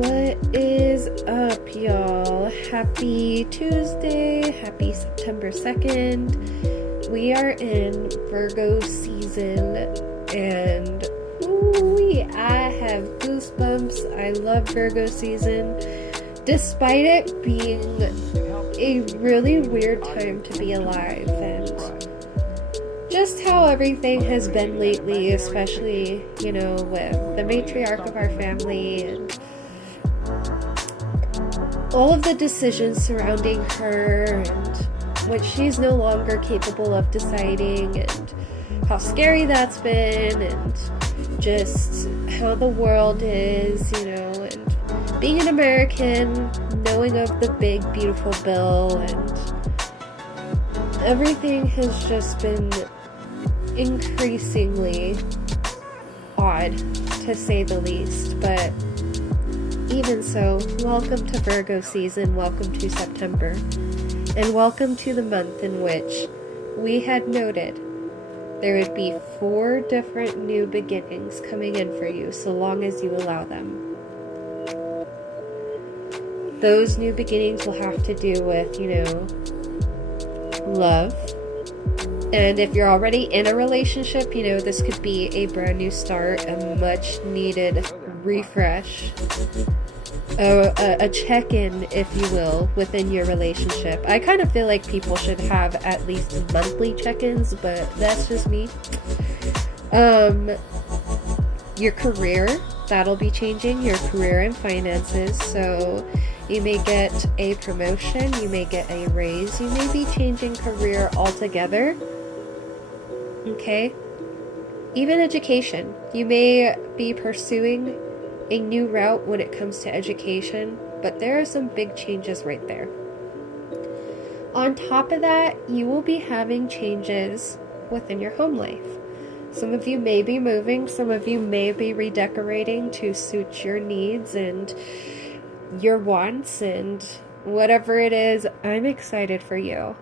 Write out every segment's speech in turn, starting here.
What is up, y'all? Happy Tuesday, happy September 2nd. We are in Virgo season, and ooh, I have goosebumps. I love Virgo season, despite it being a really weird time to be alive, and just how everything has been lately, especially, with the matriarch of our family and all of the decisions surrounding her and what she's no longer capable of deciding, and how scary that's been, and just how the world is, and being an American, knowing of the big, beautiful bill, and everything has just been increasingly odd, to say the least. But even so, welcome to Virgo season, welcome to September, and welcome to the month in which we had noted there would be 4 different new beginnings coming in for you, so long as you allow them. Those new beginnings will have to do with, love. And if you're already in a relationship, this could be a brand new start, a much needed refresh, a check-in, if you will, within your relationship. I kind of feel like people should have at least monthly check-ins, but that's just me. Your career, that'll be changing, your career and finances. So you may get a promotion, you may get a raise, you may be changing career altogether. Okay? Even education. You may be pursuing a new route when it comes to education, but there are some big changes right there. On top of that, you will be having changes within your home life. Some of you may be moving, some of you may be redecorating to suit your needs and your wants and whatever it is. I'm excited for you.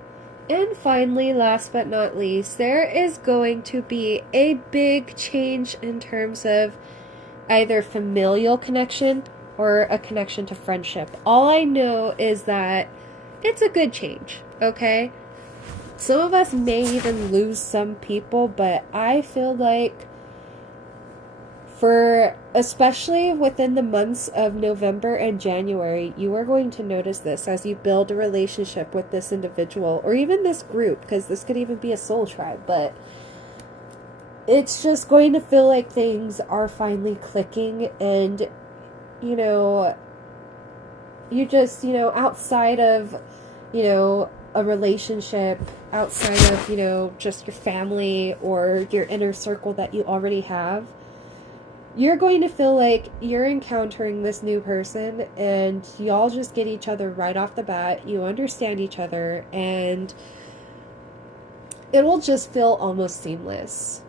And finally, last but not least, there is going to be a big change in terms of either familial connection or a connection to friendship. All I know is that it's a good change, okay? Some of us may even lose some people, but I feel like especially within the months of November and January, you are going to notice this as you build a relationship with this individual, or even this group, because this could even be a soul tribe, but it's just going to feel like things are finally clicking, and, you just, outside of, a relationship, outside of, just your family or your inner circle that you already have, you're going to feel like you're encountering this new person and y'all just get each other right off the bat. You understand each other and it will just feel almost seamless.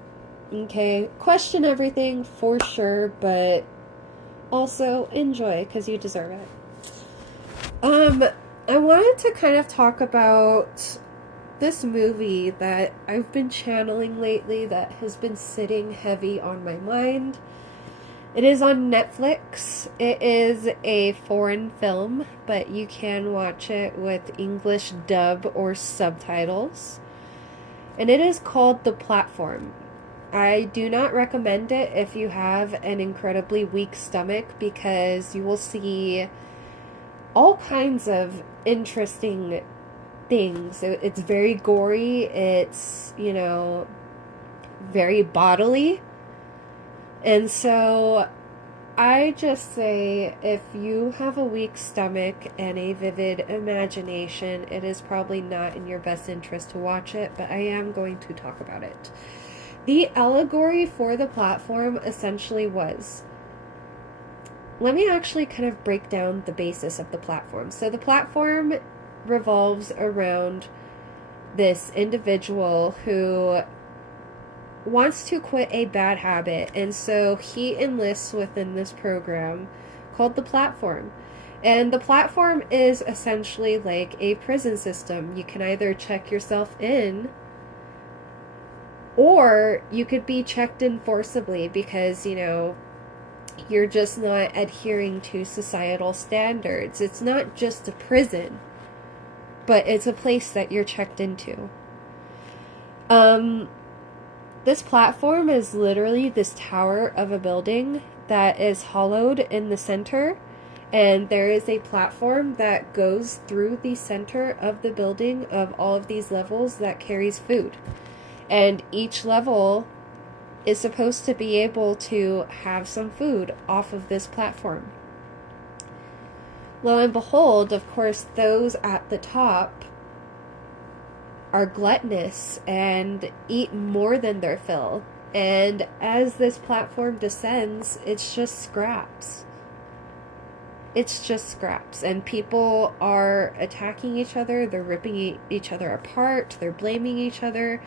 Okay? Question everything for sure, but also enjoy because you deserve it. I wanted to kind of talk about this movie that I've been channeling lately that has been sitting heavy on my mind. It is on Netflix. It is a foreign film, but you can watch it with English dub or subtitles. And it is called The Platform. I do not recommend it if you have an incredibly weak stomach, because you will see all kinds of interesting things. It's very gory. It's, very bodily. And so I just say, if you have a weak stomach and a vivid imagination, it is probably not in your best interest to watch it, but I am going to talk about it. The allegory for The Platform essentially was, let me actually kind of break down the basis of The Platform. So The Platform revolves around this individual who wants to quit a bad habit, and so he enlists within this program called The Platform. And The Platform is essentially like a prison system. You can either check yourself in, or you could be checked in forcibly because, You're just not adhering to societal standards. It's not just a prison, but it's a place that you're checked into. This platform is literally this tower of a building that is hollowed in the center, and there is a platform that goes through the center of the building of all of these levels that carries food. And each level is supposed to be able to have some food off of this platform. Lo and behold, of course, those at the top are gluttonous and eat more than their fill. And as this platform descends, it's just scraps. It's just scraps. And people are attacking each other, they're ripping each other apart, they're blaming each other.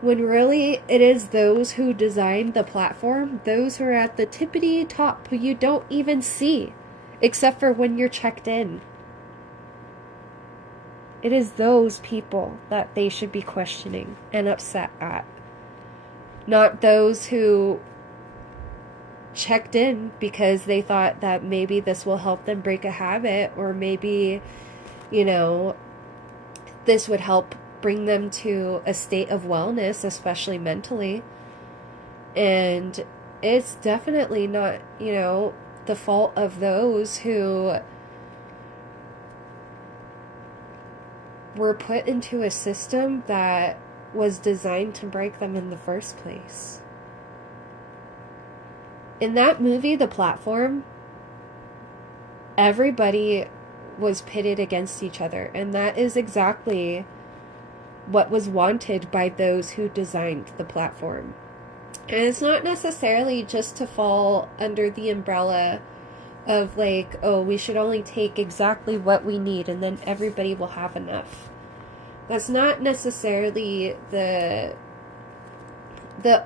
When really it is those who designed the platform, those who are at the tippity top, who you don't even see, except for when you're checked in. It is those people that they should be questioning and upset at. Not those who checked in because they thought that maybe this will help them break a habit, or maybe, you know, this would help bring them to a state of wellness, especially mentally. And it's definitely not, you know, the fault of those who were put into a system that was designed to break them in the first place. In that movie, The Platform, everybody was pitted against each other, and that is exactly what was wanted by those who designed the platform. And it's not necessarily just to fall under the umbrella of like, oh, we should only take exactly what we need and then everybody will have enough. That's not necessarily the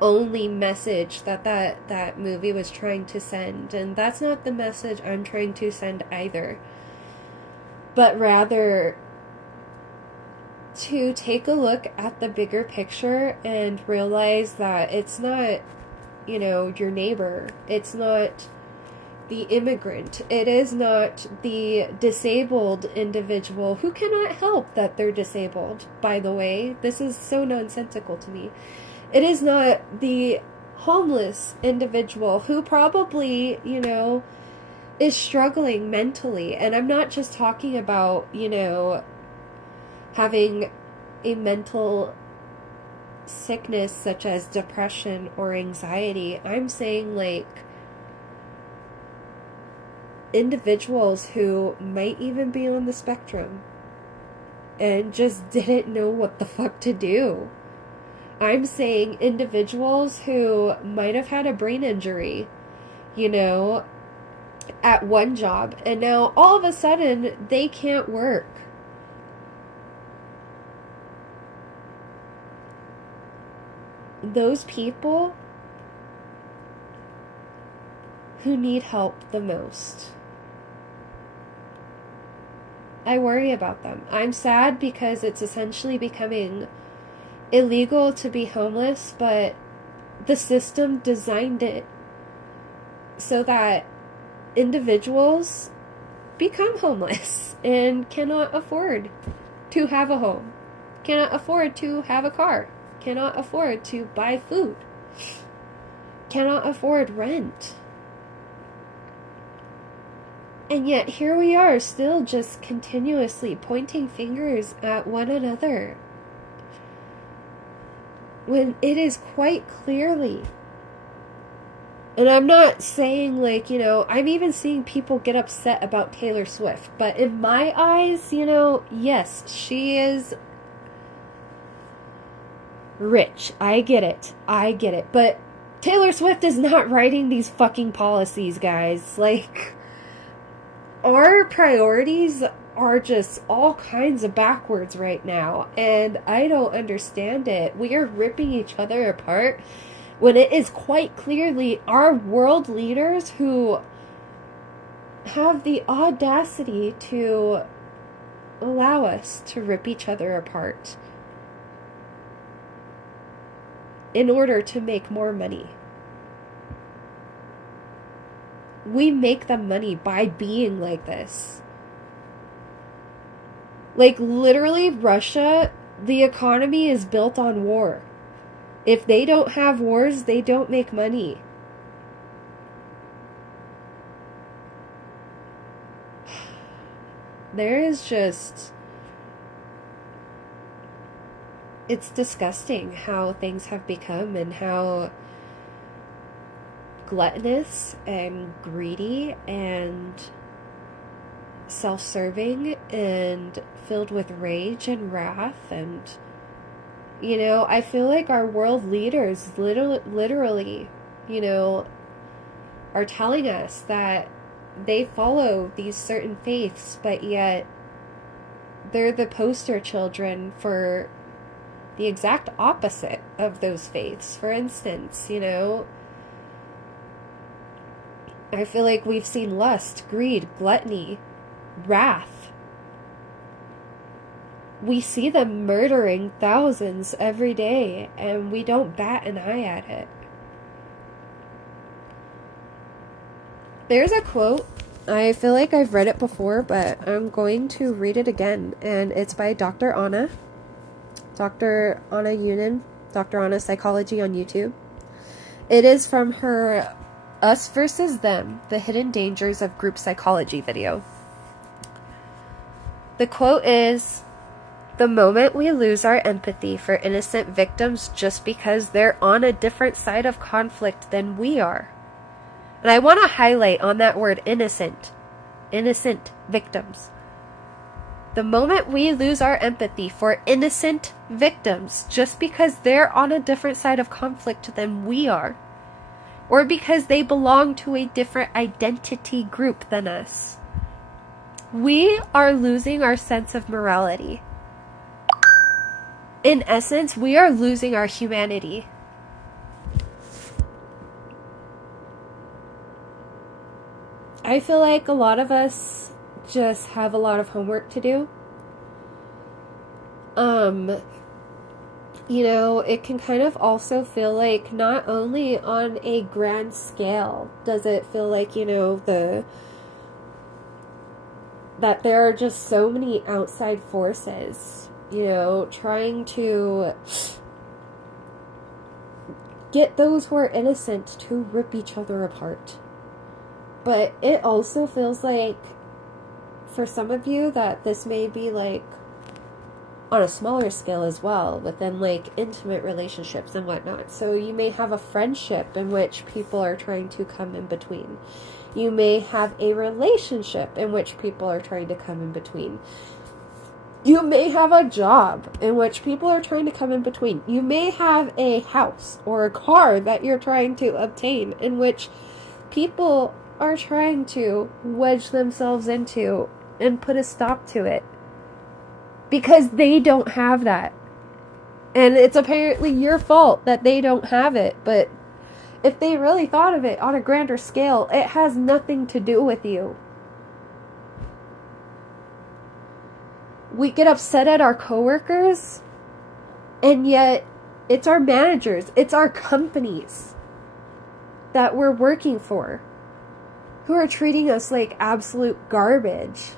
only message that movie was trying to send, and that's not the message I'm trying to send either. But rather to take a look at the bigger picture and realize that it's not, you know, your neighbor. It's not the immigrant. It is not the disabled individual who cannot help that they're disabled, by the way. This is so nonsensical to me. It is not the homeless individual who probably, you know, is struggling mentally. And I'm not just talking about, you know, having a mental sickness such as depression or anxiety. I'm saying like individuals who might even be on the spectrum and just didn't know what the fuck to do. I'm saying individuals who might have had a brain injury, you know, at one job, and now all of a sudden they can't work. Those people who need help the most, I worry about them. I'm sad because it's essentially becoming illegal to be homeless, but the system designed it so that individuals become homeless and cannot afford to have a home, cannot afford to have a car, cannot afford to buy food, cannot afford rent. And yet here we are still just continuously pointing fingers at one another, when it is quite clearly, and I'm not saying like, you know, I'm even seeing people get upset about Taylor Swift, but in my eyes, you know, yes, she is rich. I get it, but Taylor Swift is not writing these fucking policies, guys. Like, our priorities are just all kinds of backwards right now, and I don't understand it. We are ripping each other apart when it is quite clearly our world leaders who have the audacity to allow us to rip each other apart in order to make more money. We make them money by being like this. Like, literally, Russia, the economy is built on war. If they don't have wars, they don't make money. There is just... It's disgusting how things have become and how gluttonous and greedy and self-serving and filled with rage and wrath. And, you know, I feel like our world leaders literally, you know, are telling us that they follow these certain faiths, but yet they're the poster children for the exact opposite of those faiths. For instance, you know, I feel like we've seen lust, greed, gluttony, wrath. We see them murdering thousands every day, and we don't bat an eye at it. There's a quote, I feel like I've read it before, but I'm going to read it again, and it's by Dr. Anna Yunin, Dr. Anna Psychology on YouTube. It is from her Us versus Them, The Hidden Dangers of Group Psychology video. The quote is, "The moment we lose our empathy for innocent victims just because they're on a different side of conflict than we are." And I want to highlight on that word innocent victims. The moment we lose our empathy for innocent victims just because they're on a different side of conflict than we are, or because they belong to a different identity group than us, we are losing our sense of morality. In essence, we are losing our humanity. I feel like a lot of us just have a lot of homework to do. You know, it can kind of also feel like not only on a grand scale does it feel like, you know, that there are just so many outside forces, you know, trying to get those who are innocent to rip each other apart. But it also feels like, for some of you, that this may be like on a smaller scale as well, within like intimate relationships and whatnot. So you may have a friendship in which people are trying to come in between. You may have a relationship in which people are trying to come in between. You may have a job in which people are trying to come in between. You may have a house or a car that you're trying to obtain in which people are trying to wedge themselves into and put a stop to it because they don't have that. And it's apparently your fault that they don't have it, but if they really thought of it on a grander scale, it has nothing to do with you. We get upset at our coworkers, and yet it's our managers, it's our companies that we're working for who are treating us like absolute garbage.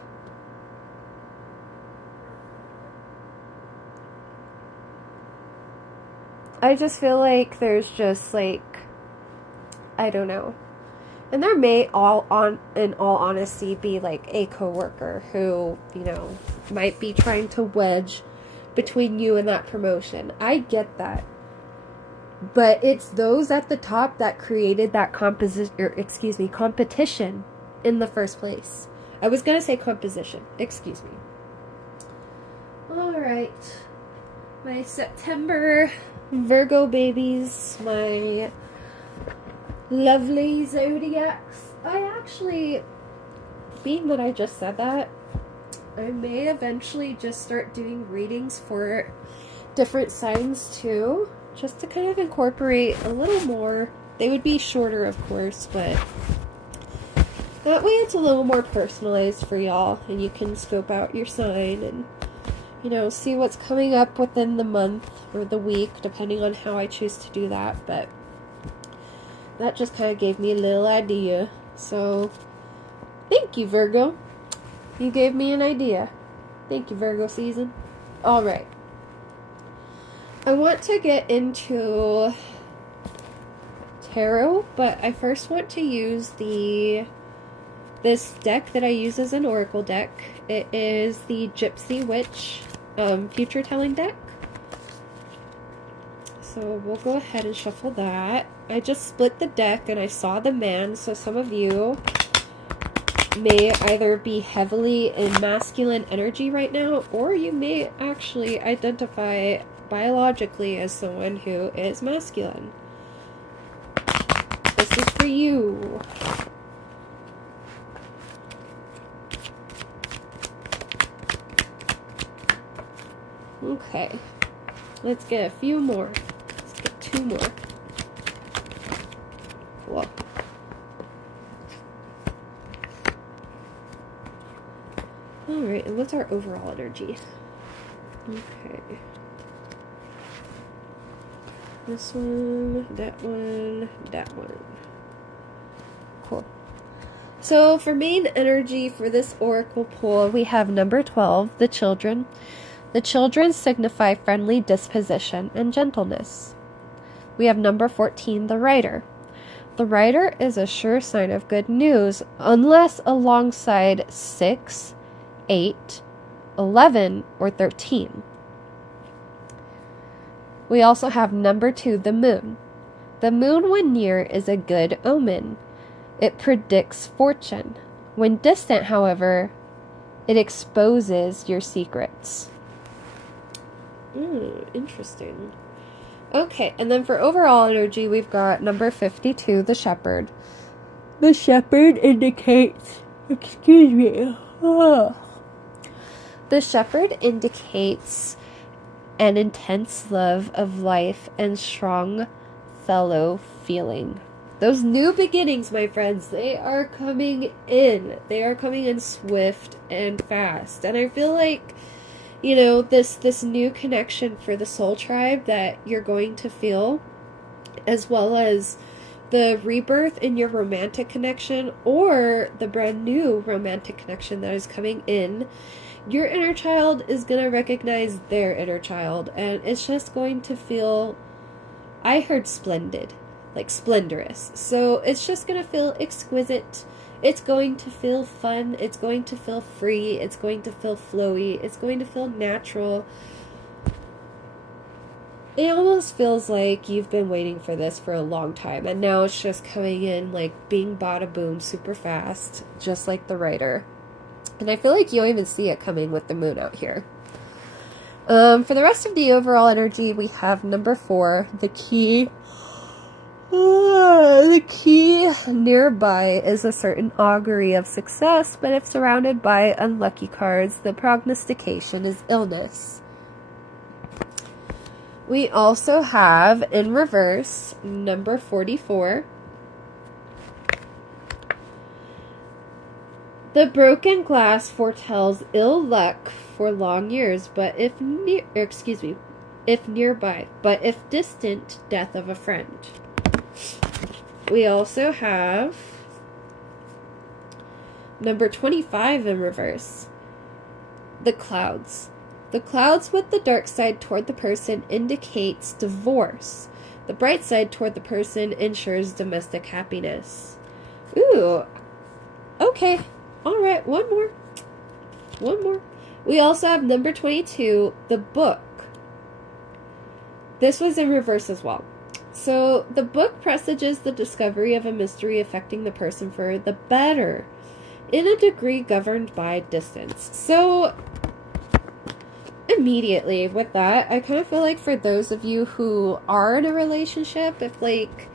I just feel like there's just like, I don't know. And there may in all honesty be like a coworker who, you know, might be trying to wedge between you and that promotion. I get that. But it's those at the top that created that competition in the first place. I was going to say composition. Excuse me. All right. My September Virgo babies, my lovely zodiacs. I actually, being that I just said that, I may eventually just start doing readings for different signs too, just to kind of incorporate a little more. They would be shorter, of course, but that way it's a little more personalized for y'all, and you can scope out your sign and, you know, see what's coming up within the month or the week, depending on how I choose to do that. But that just kind of gave me a little idea So, thank you, Virgo. You gave me an idea. Thank you, Virgo season. Alright. I want to get into tarot, but I first want to use this deck that I use as an oracle deck. It is the Gypsy Witch future telling deck. So we'll go ahead and shuffle that. I just split the deck and I saw the man, so some of you may either be heavily in masculine energy right now, or you may actually identify biologically as someone who is masculine. This is for you. Okay, let's get a few more. Let's get 2 more. Cool. Alright, and what's our overall energy? Okay. This one, that one, that one. Cool. So for main energy for this oracle pull, we have number 12, the children. The children signify friendly disposition and gentleness. We have number 14, the rider. The rider is a sure sign of good news, unless alongside 6, 8, 11, or 13. We also have number 2, the moon. The moon when near is a good omen. It predicts fortune. When distant, however, it exposes your secrets. Interesting. Okay, and then for overall energy, we've got number 52, the shepherd. The shepherd indicates, the shepherd indicates an intense love of life and strong fellow feeling. Those new beginnings, my friends, they are coming in. They are coming in swift and fast. And I feel like, you know, this new connection for the soul tribe that you're going to feel, as well as the rebirth in your romantic connection or the brand new romantic connection that is coming in, your inner child is going to recognize their inner child, and it's just going to feel, I heard splendid, like splendorous. So it's just going to feel exquisite. It's going to feel fun. It's going to feel free. It's going to feel flowy. It's going to feel natural. It almost feels like you've been waiting for this for a long time, and now it's just coming in like bing bada boom super fast, just like the writer. And I feel like you'll even see it coming with the moon out here. For the rest of the overall energy, we have number 4, the key. The key nearby is a certain augury of success, but if surrounded by unlucky cards, the prognostication is illness. We also have, in reverse, number 44. The broken glass foretells ill luck for long years, but if nearby, but if distant, death of a friend. We also have number 25 in reverse. The clouds. The clouds with the dark side toward the person indicates divorce. The bright side toward the person ensures domestic happiness. Ooh. Okay. Alright, one more. We also have number 22, the book. This was in reverse as well. So, the book presages the discovery of a mystery affecting the person for the better, in a degree governed by distance. So, immediately with that, I kind of feel like for those of you who are in a relationship, if like,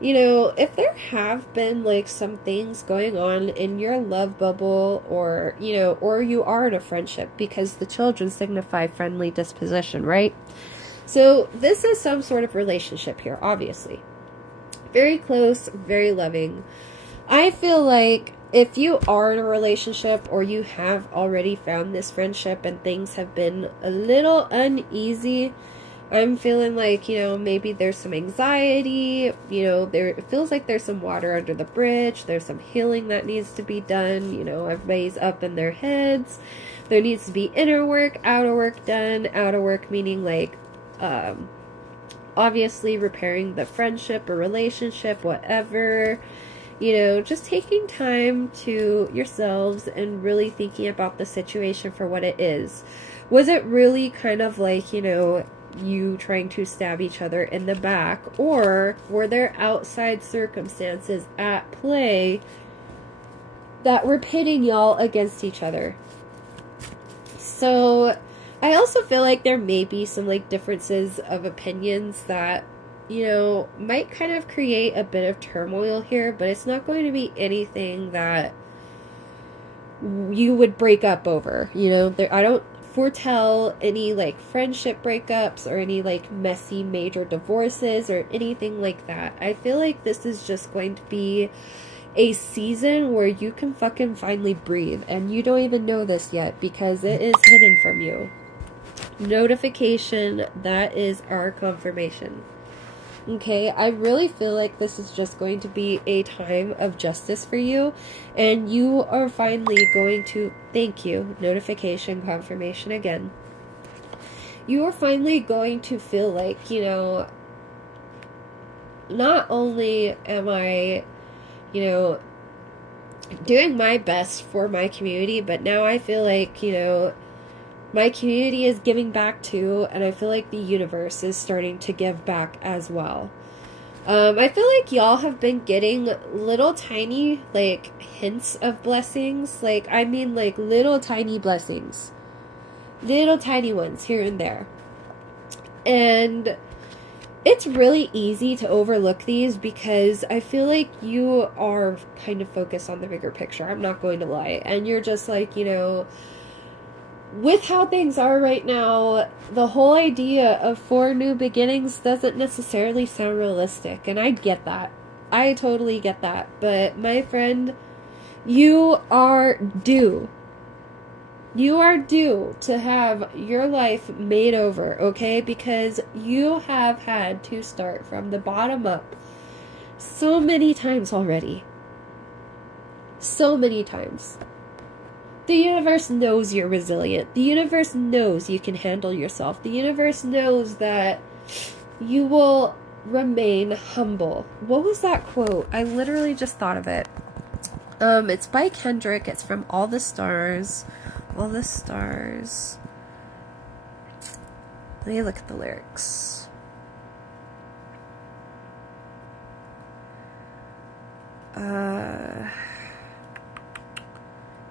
you know, if there have been like some things going on in your love bubble, or, you know, or you are in a friendship, because the children signify friendly disposition, right? So this is some sort of relationship here, obviously. Very close, very loving. I feel like if you are in a relationship, or you have already found this friendship and things have been a little uneasy, I'm feeling like, you know, maybe there's some anxiety, you know, it feels like there's some water under the bridge, there's some healing that needs to be done, you know, everybody's up in their heads, there needs to be inner work, outer work done, outer work meaning like, obviously repairing the friendship or relationship, whatever, you know, just taking time to yourselves and really thinking about the situation for what it is. Was it really kind of like, you know, you trying to stab each other in the back, or were there outside circumstances at play that were pitting y'all against each other? So I also feel like there may be some like differences of opinions that, you know, might kind of create a bit of turmoil here, but it's not going to be anything that you would break up over, you know. I don't foretell any like friendship breakups or any like messy major divorces or anything like that. I feel like this is just going to be a season where you can fucking finally breathe, and you don't even know this yet because it is hidden from you. Notification, that is our confirmation. Okay, I really feel like this is just going to be a time of justice for you, and you are finally going to, thank you, notification, confirmation again. You are finally going to feel like, you know, not only am I, you know, doing my best for my community, but now I feel like, you know, my community is giving back too, and I feel like the universe is starting to give back as well. I feel like y'all have been getting little tiny, like, hints of blessings. Like, I mean, like, little tiny blessings. Little tiny ones here and there. And it's really easy to overlook these because I feel like you are kind of focused on the bigger picture. I'm not going to lie. And you're just like, you know, with how things are right now, the whole idea of 4 new beginnings doesn't necessarily sound realistic. And I get that. I totally get that. But my friend, you are due. You are due to have your life made over, okay? Because you have had to start from the bottom up so many times already. So many times. The universe knows you're resilient. The universe knows you can handle yourself. The universe knows that you will remain humble. What was that quote? I literally just thought of it. It's by Kendrick. It's from All the Stars. All the Stars. Let me look at the lyrics.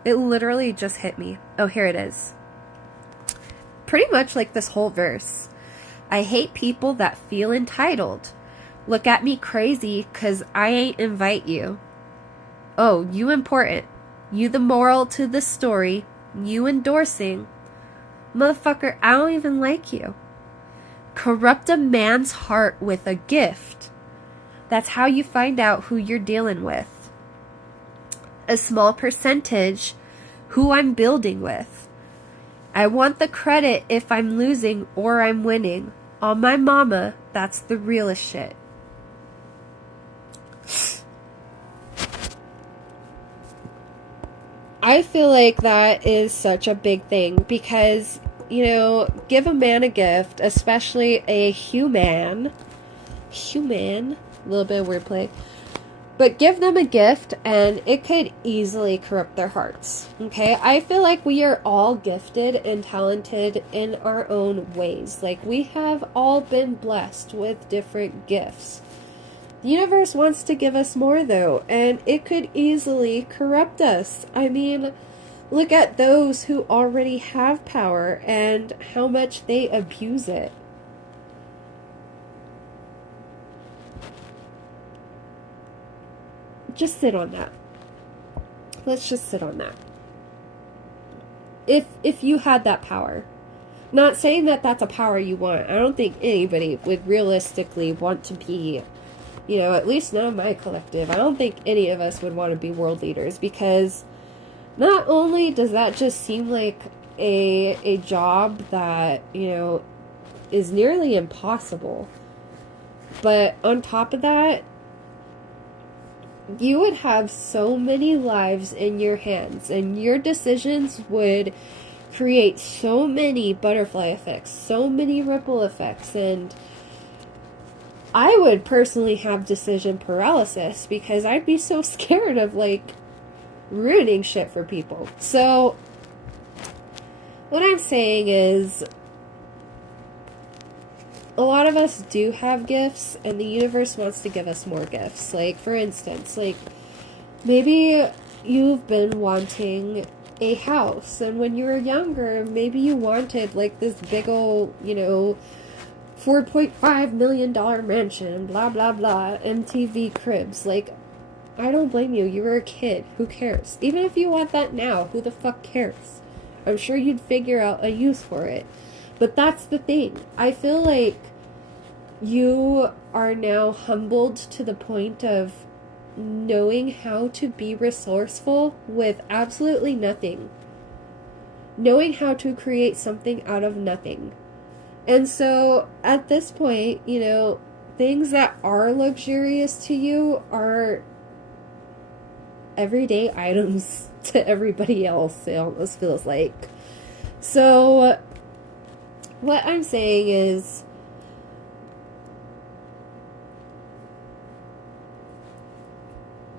It literally just hit me. Oh, here it is. Pretty much like this whole verse. I hate people that feel entitled. Look at me crazy 'cause I ain't invite you. Oh, you important. You the moral to the story. You endorsing. Motherfucker, I don't even like you. Corrupt a man's heart with a gift. That's how you find out who you're dealing with. A small percentage who I'm building with. I want the credit if I'm losing or I'm winning. On my mama, that's the realest shit. I feel like that is such a big thing because, you know, give a man a gift, especially a human, a little bit of wordplay, but give them a gift and it could easily corrupt their hearts, okay? I feel like we are all gifted and talented in our own ways. Like, we have all been blessed with different gifts. The universe wants to give us more, though, and it could easily corrupt us. I mean, look at those who already have power and how much they abuse it. Just sit on that. Let's just sit on that. If you had that power. Not saying that that's a power you want. I don't think anybody would realistically want to be, you know, at least not my collective. I don't think any of us would want to be world leaders because not only does that just seem like a job that, you know, is nearly impossible. But on top of that, you would have so many lives in your hands, and your decisions would create so many butterfly effects, so many ripple effects, and I would personally have decision paralysis because I'd be so scared of, like, ruining shit for people. So, what I'm saying is, a lot of us do have gifts, and the universe wants to give us more gifts. Like, for instance, like, maybe you've been wanting a house, and when you were younger, maybe you wanted, like, this big old, you know, $4.5 million mansion, blah, blah, blah, MTV cribs. Like, I don't blame you. You were a kid. Who cares? Even if you want that now, who the fuck cares? I'm sure you'd figure out a use for it. But that's the thing. I feel like you are now humbled to the point of knowing how to be resourceful with absolutely nothing. Knowing how to create something out of nothing. And so, at this point, you know, things that are luxurious to you are everyday items to everybody else, it almost feels like. So, what I'm saying is,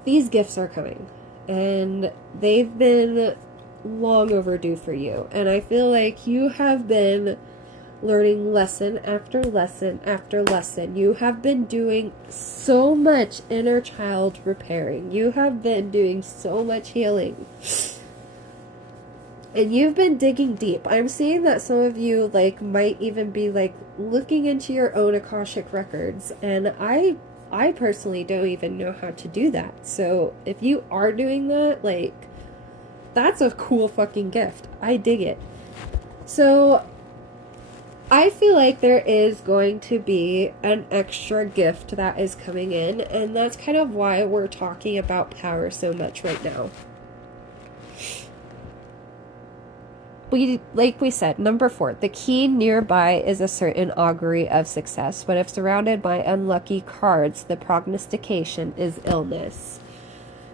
these gifts are coming, and they've been long overdue for you, and I feel like you have been learning lesson after lesson after lesson. You have been doing so much inner child repairing. You have been doing so much healing. And you've been digging deep. I'm seeing that some of you, like, might even be, like, looking into your own Akashic records. And I personally don't even know how to do that. So if you are doing that, like, that's a cool fucking gift. I dig it. So I feel like there is going to be an extra gift that is coming in, and that's kind of why we're talking about power so much right now. Like we said, number 4, the key nearby is a certain augury of success, but if surrounded by unlucky cards, the prognostication is illness.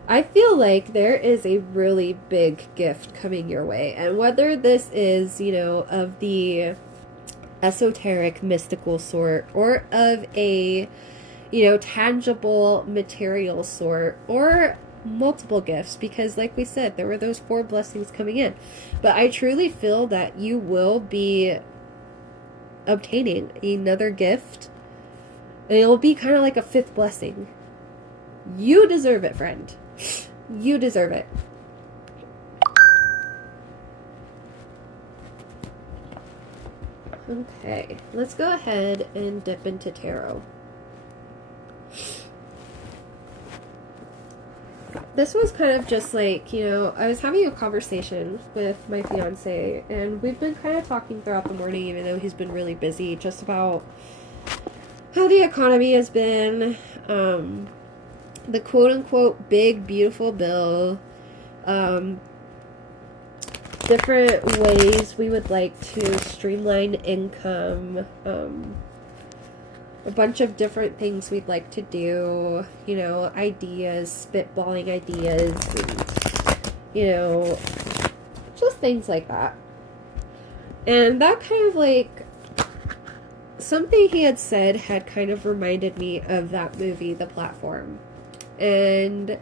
I feel like there is a really big gift coming your way, and whether this is, you know, of the esoteric, mystical sort, or of a, you know, tangible, material sort, or multiple gifts, because like we said, there were those 4 blessings coming in. But I truly feel that you will be obtaining another gift, and it'll be kind of like a 5th blessing. You deserve it, friend. You deserve it. Okay, let's go ahead and dip into tarot. This was kind of just like, you know, I was having a conversation with my fiance, and we've been kind of talking throughout the morning, even though he's been really busy, just about how the economy has been, the quote-unquote big, beautiful bill, different ways we would like to streamline income, a bunch of different things we'd like to do, you know, ideas, spitballing ideas, and, you know, just things like that. And that kind of, like, something he had said had kind of reminded me of that movie, The Platform. And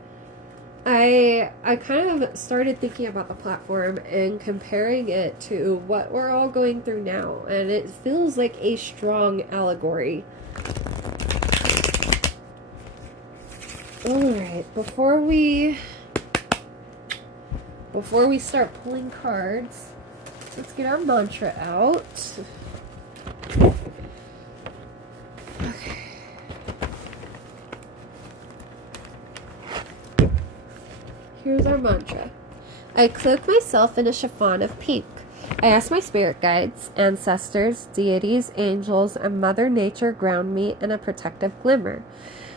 I kind of started thinking about The Platform and comparing it to what we're all going through now, and it feels like a strong allegory. Alright, before we start pulling cards, let's get our mantra out. Okay. Here's our mantra. I cloak myself in a chiffon of pink. I ask my spirit guides, ancestors, deities, angels, and Mother Nature ground me in a protective glimmer,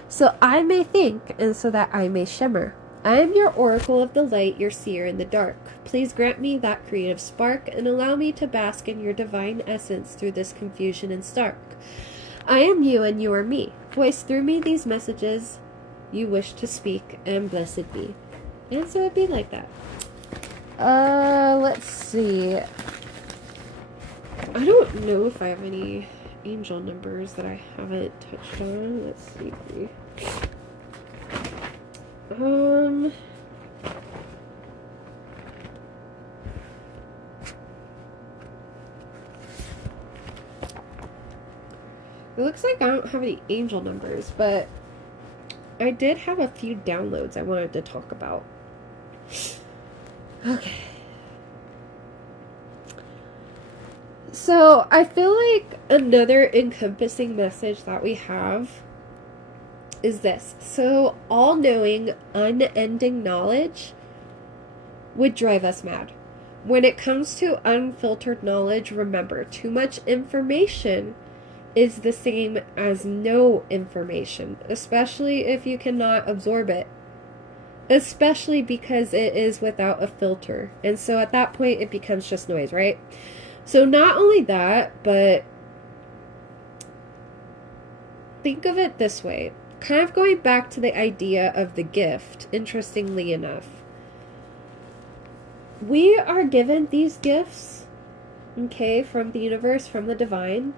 so I may think and so that I may shimmer. I am your oracle of the light, your seer in the dark. Please grant me that creative spark and allow me to bask in your divine essence through this confusion and stark. I am you and you are me. Voice through me these messages you wish to speak, and blessed be. And so it'd be like that. Let's see. I don't know if I have any angel numbers that I haven't touched on. Let's see. It looks like I don't have any angel numbers, but I did have a few downloads I wanted to talk about. Okay. So, I feel like another encompassing message that we have is this. So, all-knowing, unending knowledge would drive us mad. When it comes to unfiltered knowledge, remember, too much information is the same as no information, especially if you cannot absorb it. Especially because it is without a filter. And so at that point, it becomes just noise, right? So not only that, but think of it this way. Kind of going back to the idea of the gift, interestingly enough. We are given these gifts, okay, from the universe, from the divine,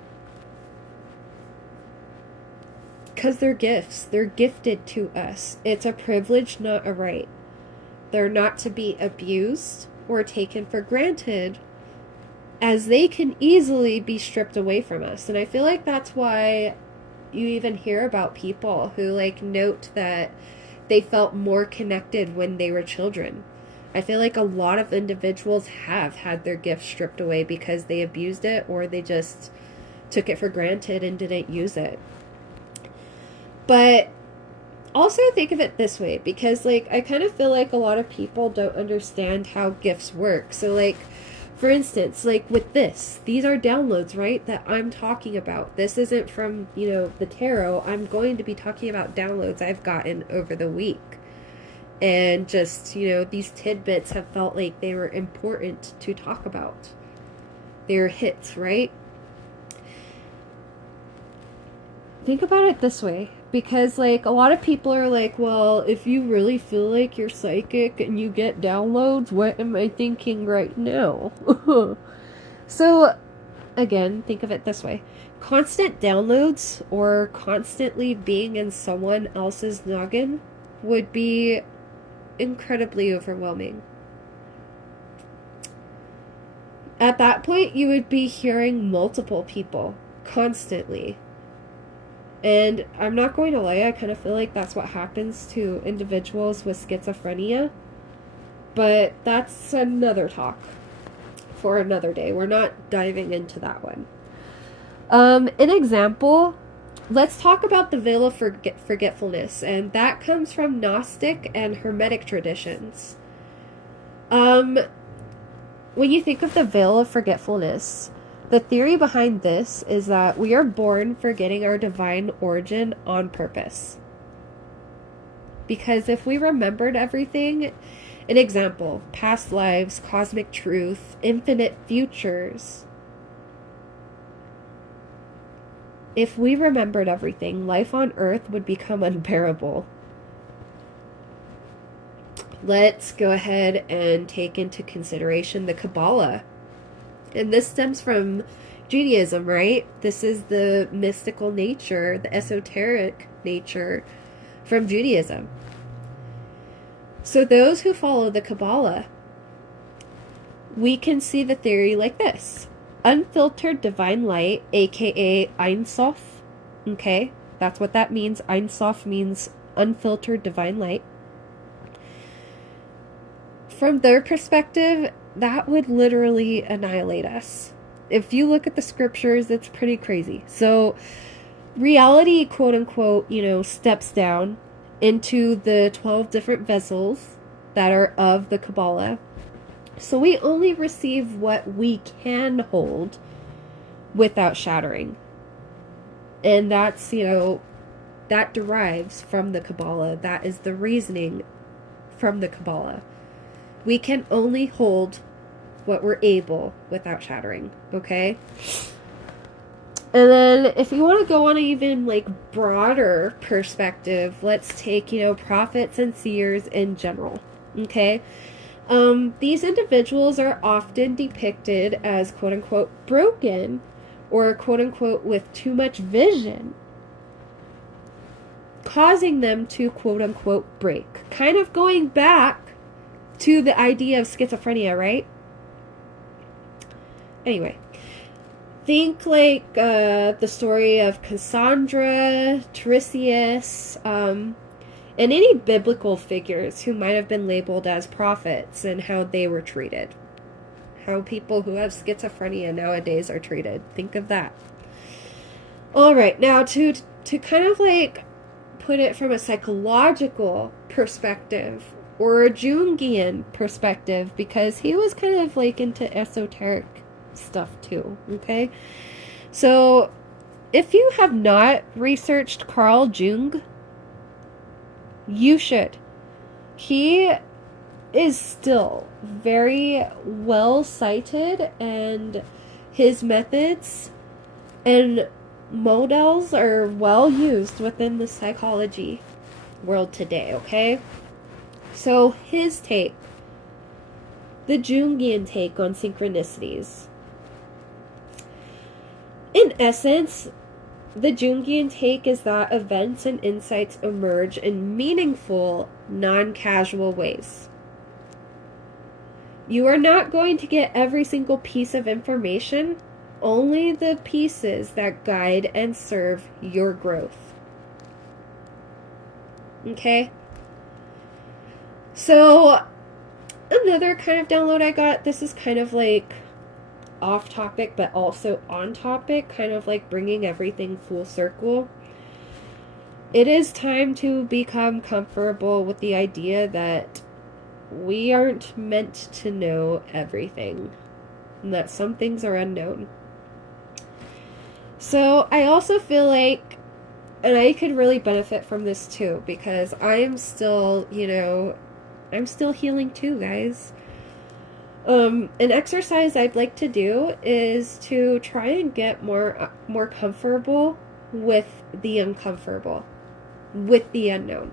because they're gifts. They're gifted to us. It's a privilege, not a right. They're not to be abused or taken for granted, as they can easily be stripped away from us. And I feel like that's why you even hear about people who like note that they felt more connected when they were children. I feel like a lot of individuals have had their gifts stripped away because they abused it or they just took it for granted and didn't use it. But also think of it this way, because like I kind of feel like a lot of people don't understand how gifts work. So like, for instance, like with these are downloads, right, that I'm talking about. This isn't from, the tarot. I'm going to be talking about downloads I've gotten over the week. And just, these tidbits have felt like they were important to talk about. They're hits, right? Think about it this way. Because, like, a lot of people are like, well, if you really feel like you're psychic and you get downloads, what am I thinking right now? So, again, think of it this way. Constant downloads or constantly being in someone else's noggin would be incredibly overwhelming. At that point, you would be hearing multiple people constantly. And I'm not going to lie, I kind of feel like that's what happens to individuals with schizophrenia. But that's another talk for another day. We're not diving into that one. An example, let's talk about the veil of forgetfulness. And that comes from Gnostic and Hermetic traditions. When you think of the veil of forgetfulness, the theory behind this is that we are born forgetting our divine origin on purpose. Because if we remembered everything, an example, past lives, cosmic truth, infinite futures. If we remembered everything, life on Earth would become unbearable. Let's go ahead and take into consideration the Kabbalah. And this stems from Judaism, right? This is the mystical nature, the esoteric nature from Judaism. So those who follow the Kabbalah, we can see the theory like this. Unfiltered divine light, aka Ein Sof. Okay, that's what that means. Ein Sof means unfiltered divine light. From their perspective, that would literally annihilate us. If you look at the scriptures, it's pretty crazy. So reality, quote unquote, steps down into the 12 different vessels that are of the Kabbalah. So we only receive what we can hold without shattering. And that's, that derives from the Kabbalah. That is the reasoning from the Kabbalah. We can only hold what we're able without shattering, okay? And then if you want to go on an even like broader perspective, let's take, prophets and seers in general, okay? These individuals are often depicted as quote-unquote broken or quote-unquote with too much vision, causing them to quote-unquote break. Kind of going back to the idea of schizophrenia, right? Anyway, think like the story of Cassandra, Tiresias, and any biblical figures who might have been labeled as prophets and how they were treated. How people who have schizophrenia nowadays are treated. Think of that. Alright, now to kind of like put it from a psychological perspective or a Jungian perspective, because he was kind of like into esoteric stuff too, okay? So if you have not researched Carl Jung, you should. He is still very well cited, and his methods and models are well used within the psychology world today, okay? So his take, the Jungian take on synchronicities. In essence, the Jungian take is that events and insights emerge in meaningful, non-casual ways. You are not going to get every single piece of information, only the pieces that guide and serve your growth. Okay? So, another kind of download I got, this is kind of like off topic but also on topic, kind of like bringing everything full circle. It is time to become comfortable with the idea that we aren't meant to know everything, and that some things are unknown. So I also feel like, and I could really benefit from this too, because I am still, I'm still healing too, guys. An exercise I'd like to do is to try and get more comfortable with the uncomfortable, with the unknown.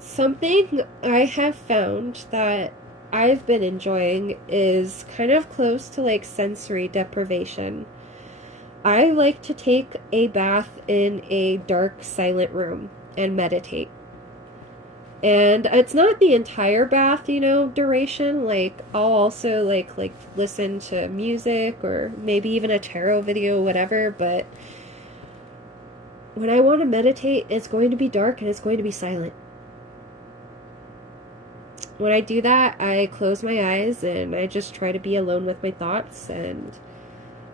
Something I have found that I've been enjoying is kind of close to like sensory deprivation. I like to take a bath in a dark, silent room and meditate. And it's not the entire bath, duration. Like, I'll also like listen to music or maybe even a tarot video, whatever. But when I want to meditate, it's going to be dark and it's going to be silent. When I do that, I close my eyes and I just try to be alone with my thoughts, and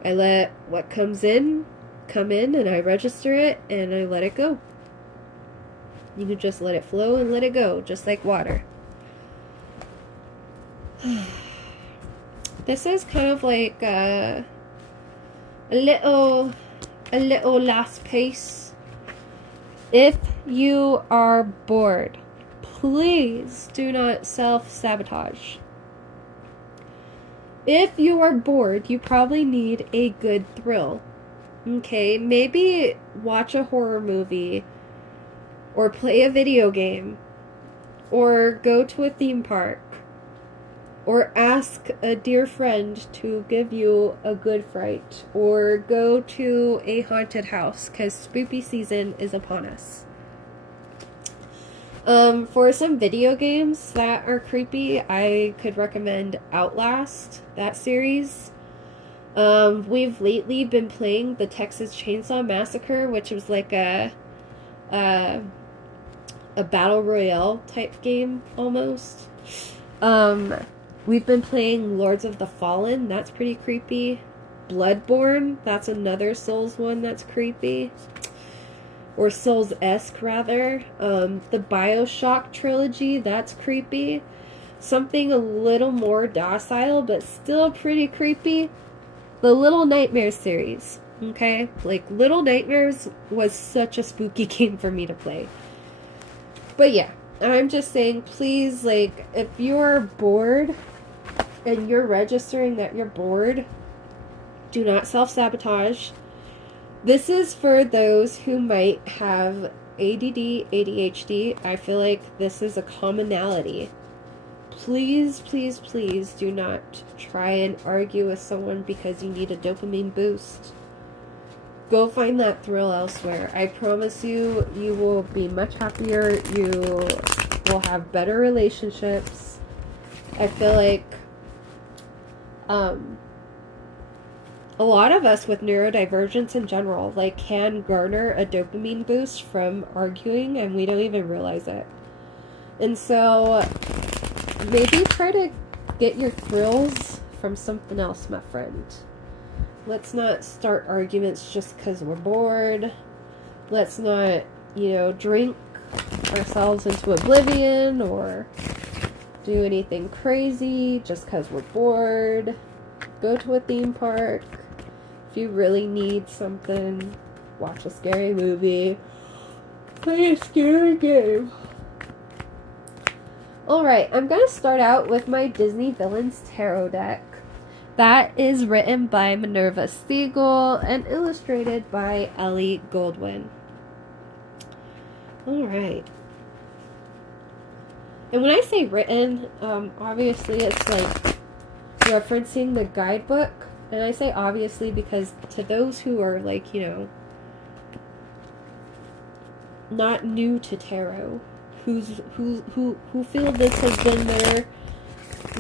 I let what comes in come in, and I register it and I let it go. You can just let it flow and let it go, just like water. This is kind of like a little last piece. If you are bored, please do not self-sabotage. If you are bored, you probably need a good thrill. Okay, maybe watch a horror movie, or play a video game, or go to a theme park, or ask a dear friend to give you a good fright, or go to a haunted house, because spooky season is upon us. For some video games that are creepy, I could recommend Outlast, that series. We've lately been playing the Texas Chainsaw Massacre, which was like a battle royale type game almost. We've been playing Lords of the Fallen, that's pretty creepy. Bloodborne, that's another Souls one that's creepy. Or Souls-esque, rather. The Bioshock trilogy, that's creepy. Something a little more docile, but still pretty creepy. The Little Nightmares series, okay? Like, Little Nightmares was such a spooky game for me to play. But yeah, I'm just saying, please, like, if you're bored and you're registering that you're bored, do not self-sabotage. This is for those who might have ADD, ADHD. I feel like this is a commonality. Please, please, please do not try and argue with someone because you need a dopamine boost. Go find that thrill elsewhere. I promise you, you will be much happier. You will have better relationships. I feel like a lot of us with neurodivergence in general, like, can garner a dopamine boost from arguing, and we don't even realize it. And so maybe try to get your thrills from something else, my friend. Let's not start arguments just because we're bored. Let's not, drink ourselves into oblivion or do anything crazy just because we're bored. Go to a theme park. If you really need something, watch a scary movie. Play a scary game. Alright, I'm going to start out with my Disney Villains Tarot deck. That is written by Minerva Siegel and illustrated by Ellie Goldwyn. Alright. And when I say written, obviously it's like referencing the guidebook. And I say obviously because to those who are like, not new to tarot, who feel this has been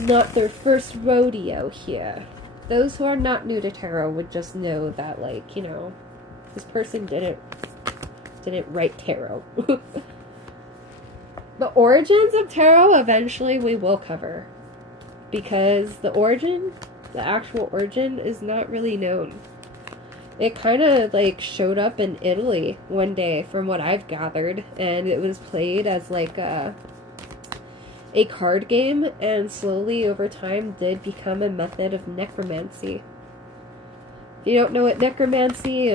not their first rodeo here. Those who are not new to tarot would just know that, like, this person didn't write tarot. The origins of tarot eventually we will cover, because the actual origin is not really known. It kind of like showed up in Italy one day from what I've gathered, and it was played as like a card game, and slowly over time did become a method of necromancy. If you don't know what necromancy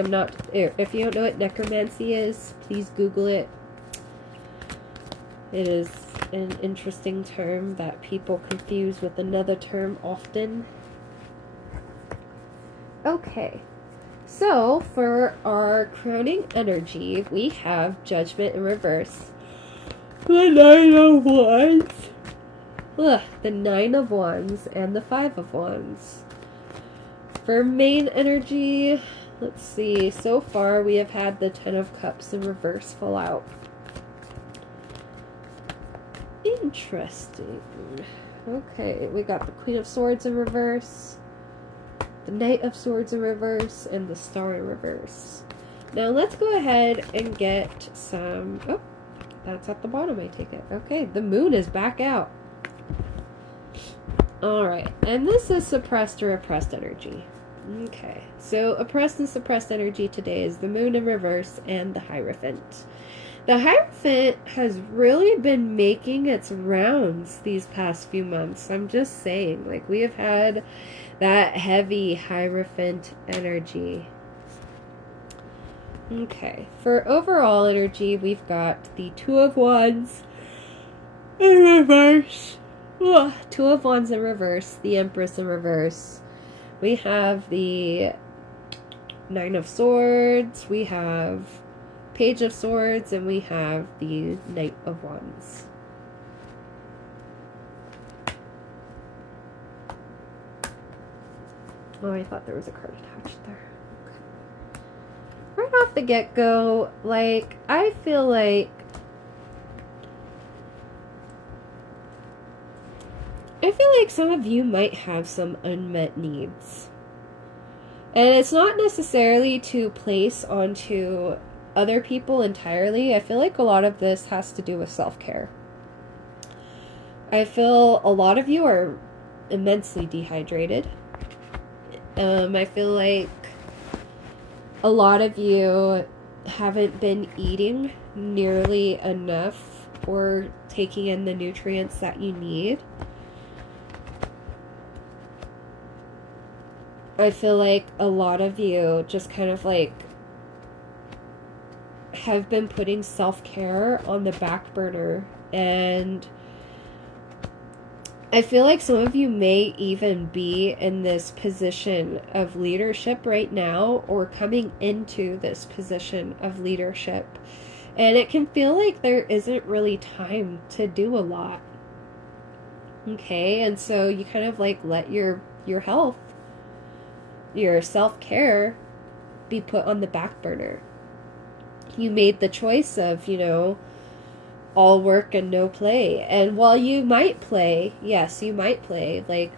is, please Google it. It is an interesting term that people confuse with another term often. Okay, so for our crowning energy, we have Judgment in reverse. The Nine of Wands. The Nine of Wands and the Five of Wands. For main energy, let's see, so far we have had the Ten of Cups in reverse fall out. Interesting. Okay, we got the Queen of Swords in reverse, the Knight of Swords in reverse, and the Star in reverse. Now let's go ahead and get some... Oh, that's at the bottom, I take it. Okay, the Moon is back out. Alright, and this is suppressed or oppressed energy. Okay, so oppressed and suppressed energy today is the Moon in reverse and the Hierophant. The Hierophant has really been making its rounds these past few months. I'm just saying, like, we have had that heavy Hierophant energy. Okay, for overall energy, we've got the Two of Wands in reverse. Two of Wands in reverse, the Empress in reverse. We have the Nine of Swords, we have Page of Swords, and we have the Knight of Wands. Oh, I thought there was a card attached there. Okay. Right off the get-go, like, I feel like some of you might have some unmet needs. And it's not necessarily to place onto other people entirely. I feel like a lot of this has to do with self-care. I feel a lot of you are immensely dehydrated. I feel like a lot of you haven't been eating nearly enough or taking in the nutrients that you need. I feel like a lot of you just kind of like have been putting self-care on the back burner, and I feel like some of you may even be in this position of leadership right now, or coming into this position of leadership. And it can feel like there isn't really time to do a lot. Okay, and so you kind of like let your health, your self-care be put on the back burner. You made the choice of, you know, all work and no play. And while you might play, yes, you might play, like,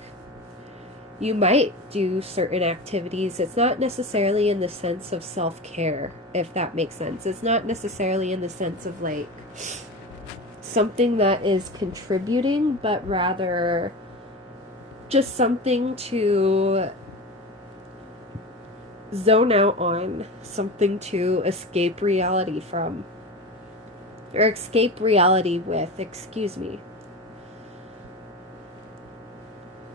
you might do certain activities. It's not necessarily in the sense of self-care, if that makes sense. It's not necessarily in the sense of, like, something that is contributing, but rather just something to zone out on, something to escape reality from. Or escape reality with, excuse me.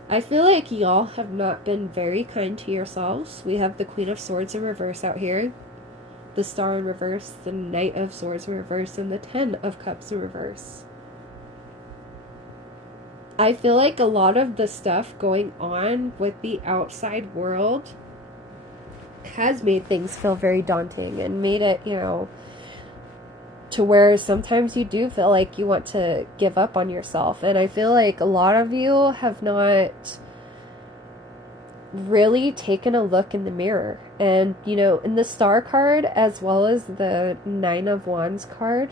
I feel like y'all have not been very kind to yourselves. We have the Queen of Swords in reverse out here, the Star in reverse, the Knight of Swords in reverse, and the Ten of Cups in reverse. I feel like a lot of the stuff going on with the outside world has made things feel very daunting, and made it, you know, to where sometimes you do feel like you want to give up on yourself. And I feel like a lot of you have not really taken a look in the mirror. And, you know, in the Star card, as well as the Nine of Wands card,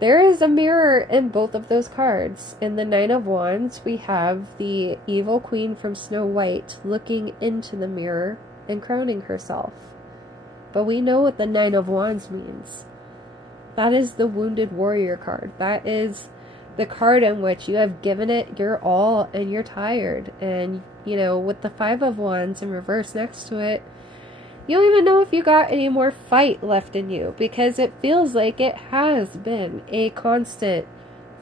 there is a mirror in both of those cards. In the Nine of Wands, we have the evil queen from Snow White looking into the mirror and crowning herself. But we know what the Nine of Wands means. That is the Wounded Warrior card. That is the card in which you have given it your all and you're tired. And, you know, with the Five of Wands in reverse next to it, you don't even know if you got any more fight left in you, because it feels like it has been a constant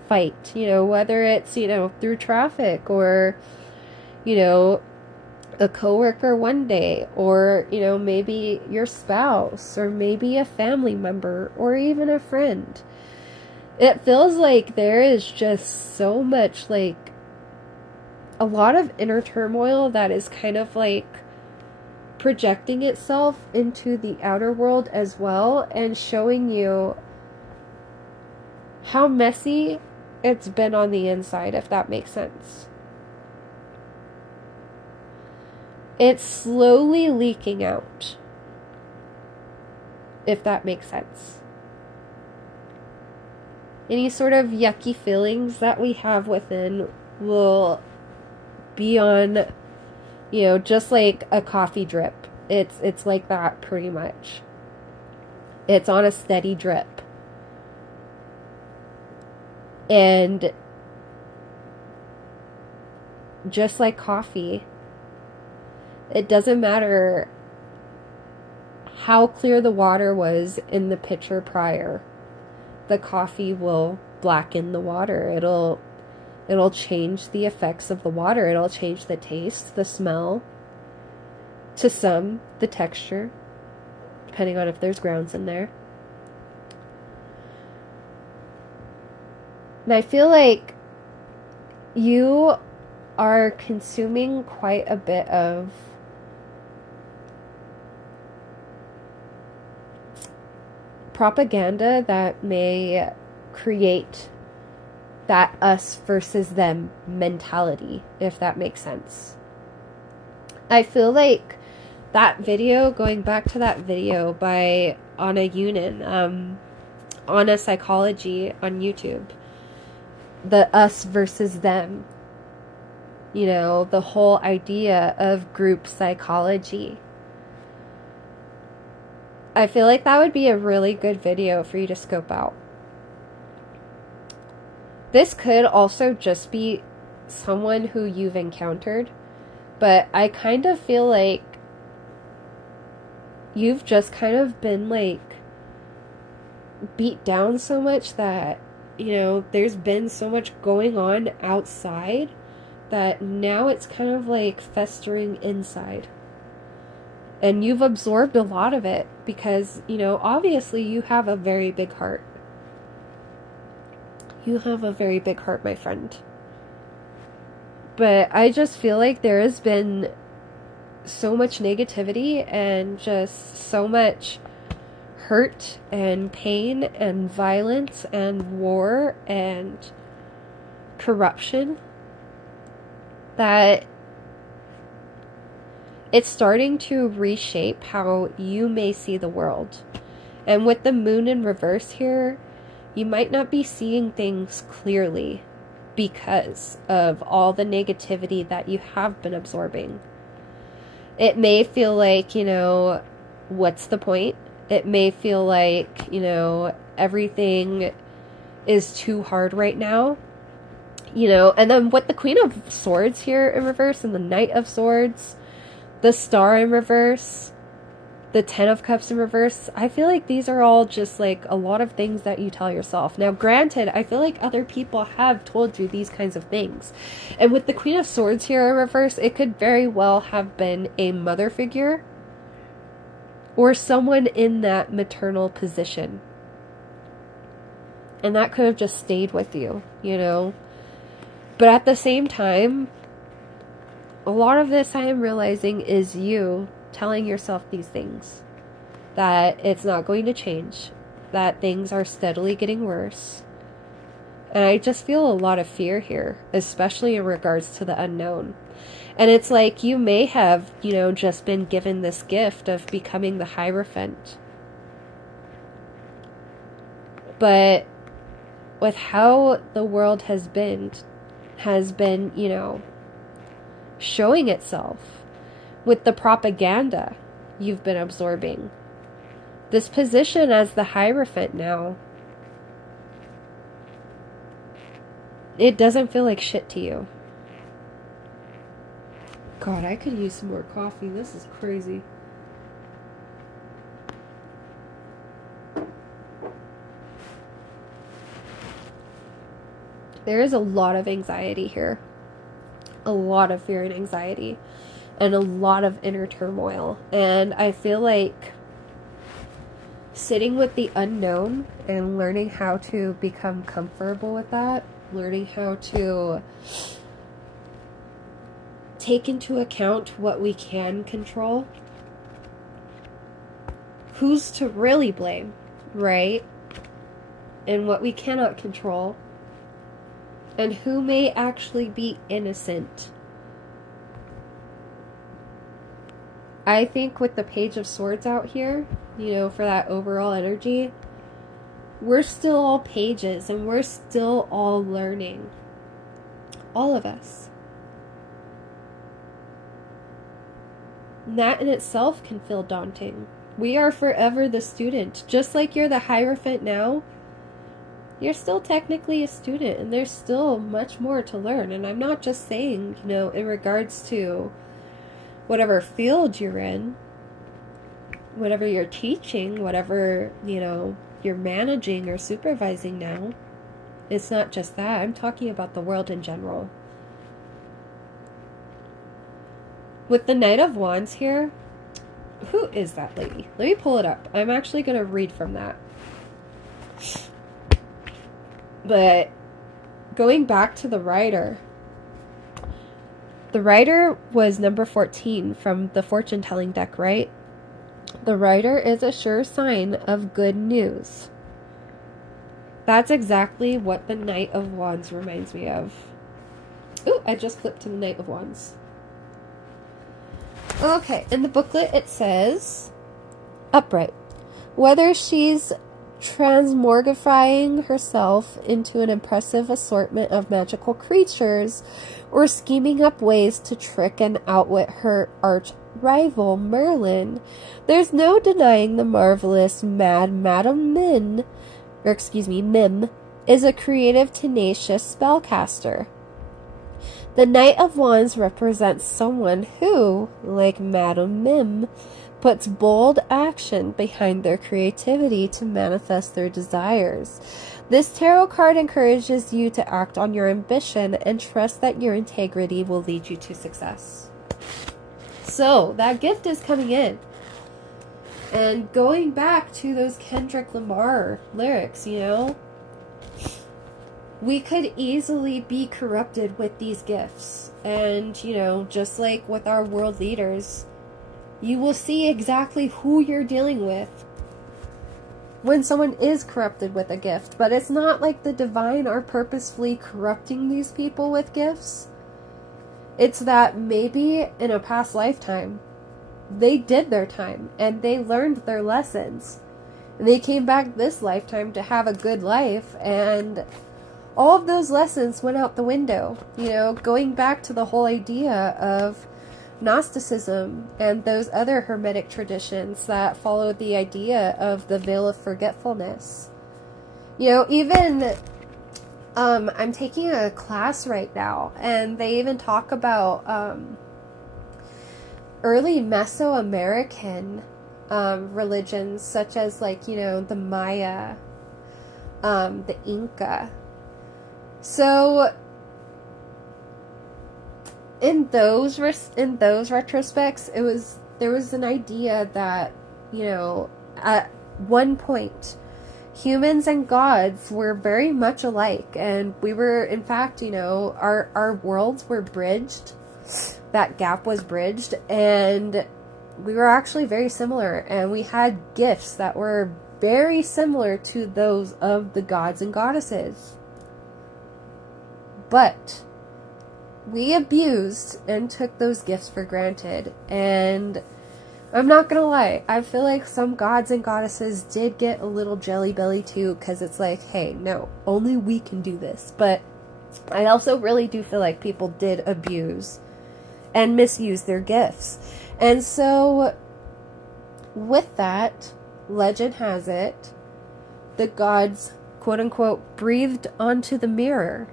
fight, you know, whether it's, you know, through traffic, or, you know, a coworker one day, or, you know, maybe your spouse, or maybe a family member, or even a friend. It feels like there is just so much, like, a lot of inner turmoil that is kind of like projecting itself into the outer world as well, and showing you how messy it's been on the inside, if that makes sense. It's slowly leaking out, if that makes sense. Any sort of yucky feelings that we have within will be on, you know, just like a coffee drip. It's like that pretty much. It's on a steady drip. And just like coffee, it doesn't matter how clear the water was in the pitcher prior. The coffee will blacken the water. It'll change the effects of the water. It'll change the taste, the smell, to some, the texture, depending on if there's grounds in there. And I feel like you are consuming quite a bit of propaganda that may create that us versus them mentality, if that makes sense. I feel like that video, going back to that video by Anna Yunin, Anna Psychology on YouTube, the us versus them, you know, the whole idea of group psychology. I feel like that would be a really good video for you to scope out. This could also just be someone who you've encountered, but I kind of feel like you've just kind of been like beat down so much that, you know, there's been so much going on outside that now it's kind of like festering inside. And you've absorbed a lot of it because, you know, obviously you have a very big heart. You have a very big heart, my friend. But I just feel like there has been so much negativity and just so much hurt and pain and violence and war and corruption that it's starting to reshape how you may see the world. And with the moon in reverse here, you might not be seeing things clearly because of all the negativity that you have been absorbing. It may feel like, you know, what's the point? It may feel like, you know, everything is too hard right now. You know, and then with the Queen of Swords here in reverse and the Knight of Swords, the Star in reverse, the Ten of Cups in reverse, I feel like these are all just like a lot of things that you tell yourself. Now, granted, I feel like other people have told you these kinds of things. And with the Queen of Swords here in reverse, it could very well have been a mother figure or someone in that maternal position. And that could have just stayed with you, you know. But at the same time, a lot of this I am realizing is you telling yourself these things. That it's not going to change. That things are steadily getting worse. And I just feel a lot of fear here, especially in regards to the unknown. And it's like you may have, you know, just been given this gift of becoming the Hierophant. But with how the world has been, you know, showing itself with the propaganda you've been absorbing. This position as the Hierophant now, it doesn't feel like shit to you. God, I could use some more coffee. This is crazy. There is a lot of anxiety here. A lot of fear and anxiety. And a lot of inner turmoil. And I feel like sitting with the unknown and learning how to become comfortable with that. Learning how to take into account what we can control. Who's to really blame, right? And what we cannot control. And who may actually be innocent. I think with the Page of Swords out here, you know, for that overall energy, we're still all pages and we're still all learning. All of us. And that in itself can feel daunting. We are forever the student. Just like you're the Hierophant now, you're still technically a student, and there's still much more to learn. And I'm not just saying, you know, in regards to whatever field you're in, whatever you're teaching, whatever, you know, you're managing or supervising now. It's not just that. I'm talking about the world in general. With the Knight of Wands here, who is that lady? Let me pull it up. I'm actually going to read from that. But going back to the Rider. The Rider was number 14 from the fortune telling deck, right? The Rider is a sure sign of good news. That's exactly what the Knight of Wands reminds me of. Ooh, I just flipped to the Knight of Wands. Okay, in the booklet it says, upright. Whether she's transmogrifying herself into an impressive assortment of magical creatures or scheming up ways to trick and outwit her arch rival Merlin, there's no denying the marvelous Madam Mim is a creative, tenacious spellcaster. The Knight of Wands represents someone who, like Madam Mim, puts bold action behind their creativity to manifest their desires. This tarot card encourages you to act on your ambition and trust that your integrity will lead you to success. So, that gift is coming in. And going back to those Kendrick Lamar lyrics, you know, we could easily be corrupted with these gifts. And, you know, just like with our world leaders, you will see exactly who you're dealing with when someone is corrupted with a gift. But it's not like the divine are purposefully corrupting these people with gifts. It's that maybe in a past lifetime, they did their time and they learned their lessons. And they came back this lifetime to have a good life, and all of those lessons went out the window. You know, going back to the whole idea of Gnosticism and those other Hermetic traditions that followed the idea of the veil of forgetfulness. You know, even I'm taking a class right now, and they even talk about early Mesoamerican religions, such as, like, you know, the Maya, the Inca. So in those retrospects, there was an idea that, you know, at one point humans and gods were very much alike, and we were, in fact, you know, our worlds were bridged. That gap was bridged, and we were actually very similar, and we had gifts that were very similar to those of the gods and goddesses. But we abused and took those gifts for granted. And I'm not gonna lie, I feel like some gods and goddesses did get a little jelly belly too, because it's like, hey, no, only we can do this. But I also really do feel like people did abuse and misuse their gifts. And so with that, legend has it, the gods, quote unquote, breathed onto the mirror,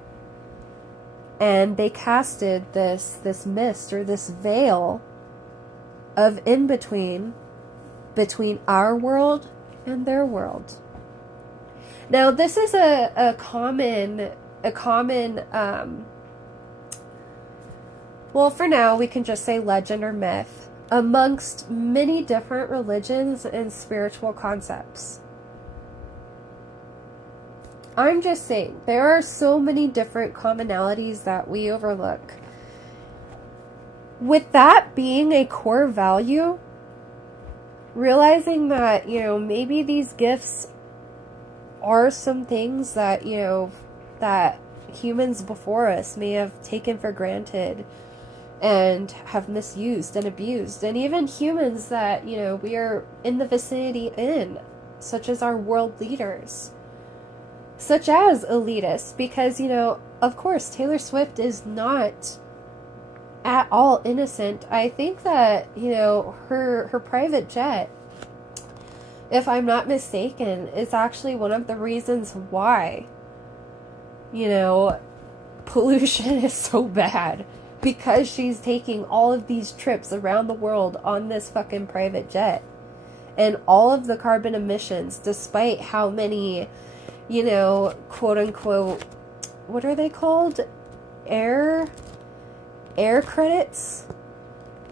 and they casted this mist, or this veil of in-between between our world and their world. Now, this is a common well, for now we can just say legend or myth amongst many different religions and spiritual concepts. I'm just saying, there are so many different commonalities that we overlook. With that being a core value, realizing that, you know, maybe these gifts are some things that, you know, that humans before us may have taken for granted and have misused and abused. And even humans that, you know, we are in the vicinity in, such as our world leaders, such as elitists, because, you know, of course, Taylor Swift is not at all innocent. I think that, you know, her private jet, if I'm not mistaken, is actually one of the reasons why, you know, pollution is so bad, because she's taking all of these trips around the world on this fucking private jet, and all of the carbon emissions, despite how many, you know, quote unquote, what are they called? Air credits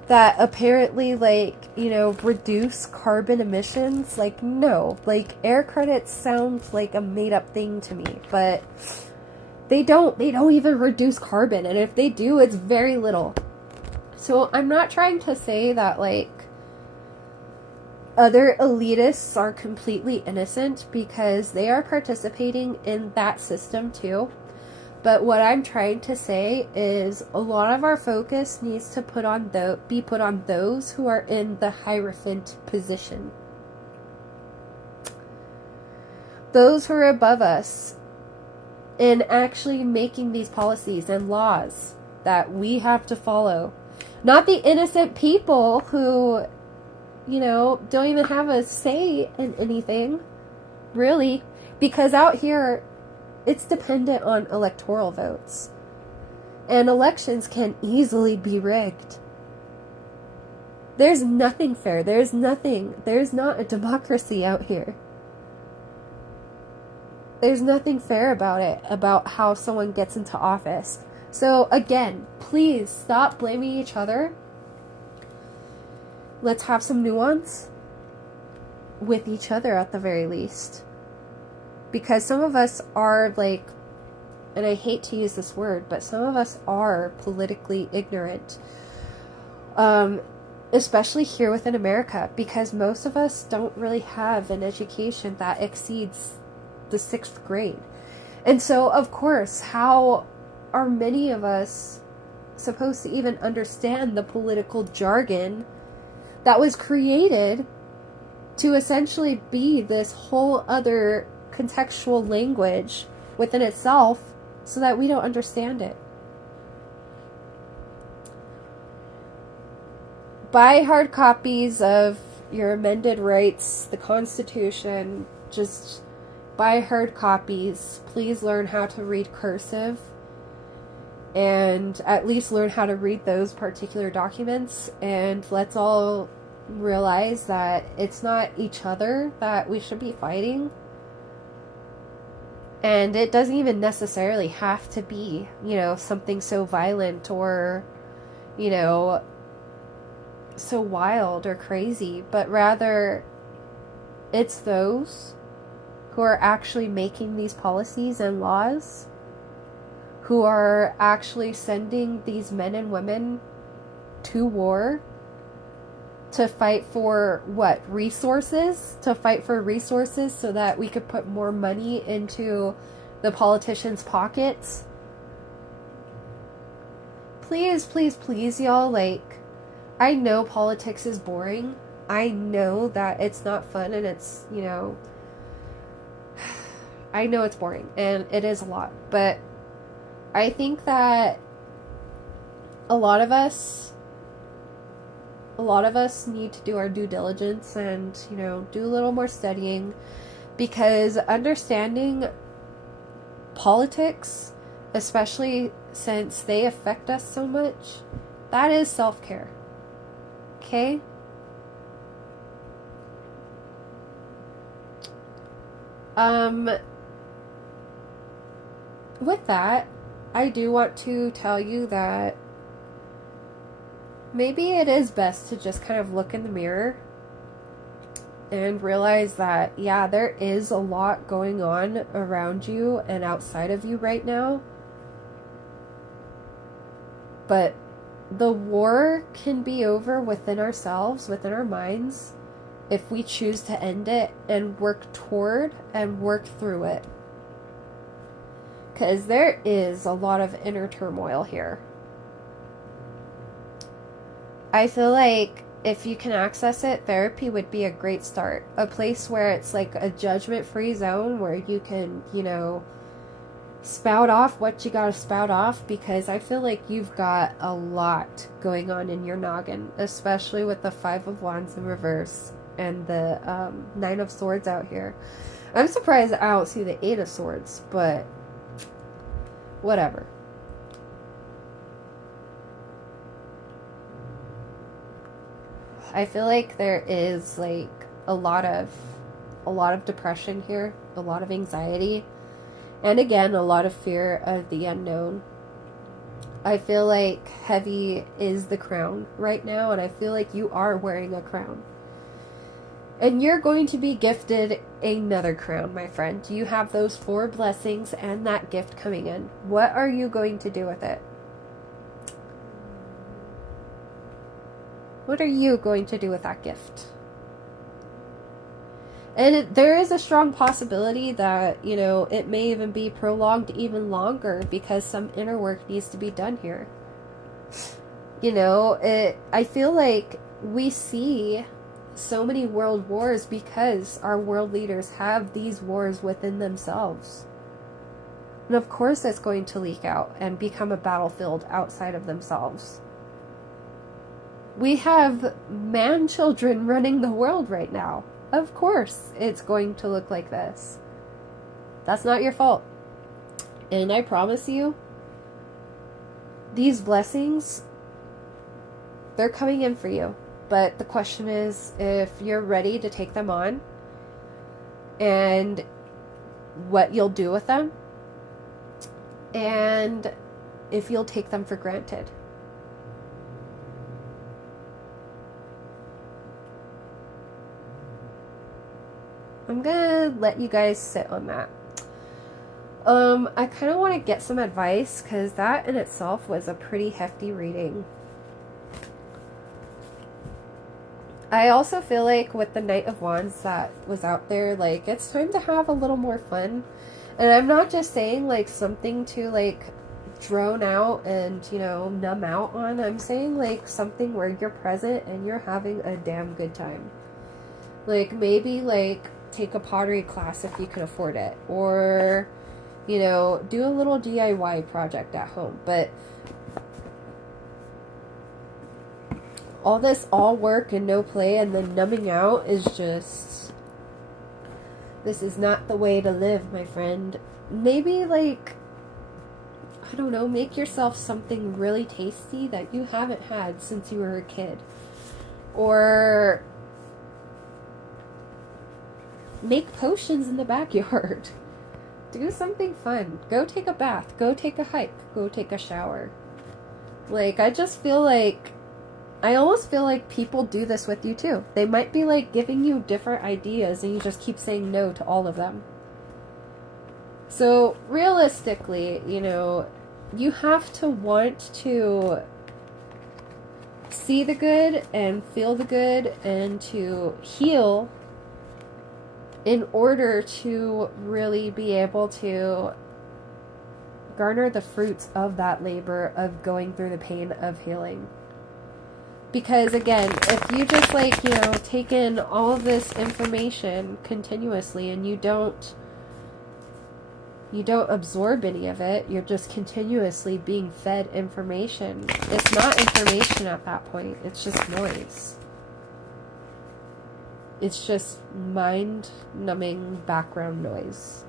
that apparently, like, you know, reduce carbon emissions. Like, no, like, air credits sound like a made up thing to me, but they don't even reduce carbon, and if they do, it's very little. So I'm not trying to say that, like, other elitists are completely innocent, because they are participating in that system too. But what I'm trying to say is a lot of our focus needs to be put on those who are in the Hierophant position. Those who are above us in actually making these policies and laws that we have to follow. Not the innocent people who, you know, don't even have a say in anything, really. Because out here, it's dependent on electoral votes. And elections can easily be rigged. There's nothing fair. There's not a democracy out here. There's nothing fair about it, about how someone gets into office. So again, please stop blaming each other. Let's have some nuance. with each other at the very least. Because some of us are like, and I hate to use this word, but some of us are politically ignorant. Especially here within America, because most of us don't really have an education that exceeds the 6th grade. And so, of course, how are many of us supposed to even understand the political jargon that was created to essentially be this whole other contextual language within itself, so that we don't understand it? Buy hard copies of your amended rights, the Constitution. Just buy hard copies. Please learn how to read cursive, and at least learn how to read those particular documents. And let's all realize that it's not each other that we should be fighting. And it doesn't even necessarily have to be, something so violent or, so wild or crazy, but rather it's those who are actually making these policies and laws, who are actually sending these men and women to war to fight for what? Resources? To fight for resources so that we could put more money into the politicians' pockets. Please, please, please, y'all, I know politics is boring. I know that it's not fun, and it's, I know it's boring, and it is a lot. But I think that a lot of us need to do our due diligence and, do a little more studying, because understanding politics, especially since they affect us so much, that is self-care. Okay? With that, I do want to tell you that maybe it is best to just kind of look in the mirror and realize that, yeah, there is a lot going on around you and outside of you right now. But the war can be over within ourselves, within our minds, if we choose to end it and work toward and work through it. Because there is a lot of inner turmoil here. I feel like if you can access it, therapy would be a great start. A place where it's like a judgment-free zone where you can, spout off what you gotta spout off, because I feel like you've got a lot going on in your noggin, especially with the 5 of Wands in reverse and the 9 of Swords out here. I'm surprised I don't see the 8 of Swords, but whatever. I feel like there is a lot of depression here, a lot of anxiety, and again, a lot of fear of the unknown. I feel like heavy is the crown right now, and I feel like you are wearing a crown. And you're going to be gifted another crown, my friend. You have those 4 blessings and that gift coming in. What are you going to do with it? What are you going to do with that gift? And there is a strong possibility that, it may even be prolonged even longer, because some inner work needs to be done here. I feel like we see so many world wars because our world leaders have these wars within themselves. And of course it's going to leak out and become a battlefield outside of themselves. We have man-children running the world right now. Of course it's going to look like this. That's not your fault. And I promise you, these blessings, they're coming in for you. But the question is if you're ready to take them on and what you'll do with them, and if you'll take them for granted. I'm gonna let you guys sit on that. I kind of want to get some advice, because that in itself was a pretty hefty reading. I also feel like with the Knight of Wands that was out there, like, it's time to have a little more fun. And I'm not just saying, like, something to, like, drone out and, you know, numb out on. I'm saying, like, something where you're present and you're having a damn good time. Like, maybe, like, take a pottery class if you can afford it. Or, you know, do a little DIY project at home. But all work and no play and then numbing out is just, this is not the way to live, my friend. Maybe, like, I don't know, make yourself something really tasty that you haven't had since you were a kid. Or make potions in the backyard. Do something fun. Go take a bath. Go take a hike. Go take a shower. Like, I just feel like, I almost feel like people do this with you too. They might be like giving you different ideas and you just keep saying no to all of them. So realistically, you know, you have to want to see the good and feel the good and to heal in order to really be able to garner the fruits of that labor of going through the pain of healing. Because again, if you just, like, you know, take in all of this information continuously and you don't absorb any of it, you're just continuously being fed information. It's not information at that point, it's just noise. It's just mind-numbing background noise.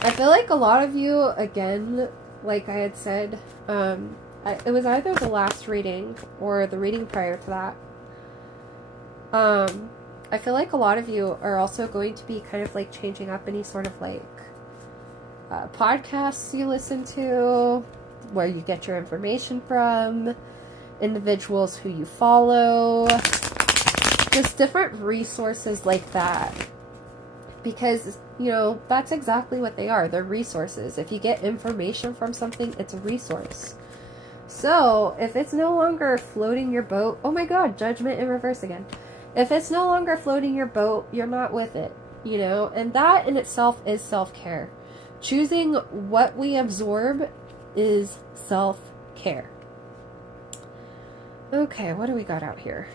I feel like a lot of you, again, like I had said, it was either the last reading or the reading prior to that. I feel like a lot of you are also going to be kind of like changing up any sort of like podcasts you listen to, where you get your information from, individuals who you follow, just different resources like that. Because, you know, that's exactly what they are. They're resources. If you get information from something, it's a resource. So, if it's no longer floating your boat, oh my god, judgment in reverse again. If it's no longer floating your boat, you're not with it, you know? And that in itself is self-care. Choosing what we absorb is self-care. Okay, what do we got out here?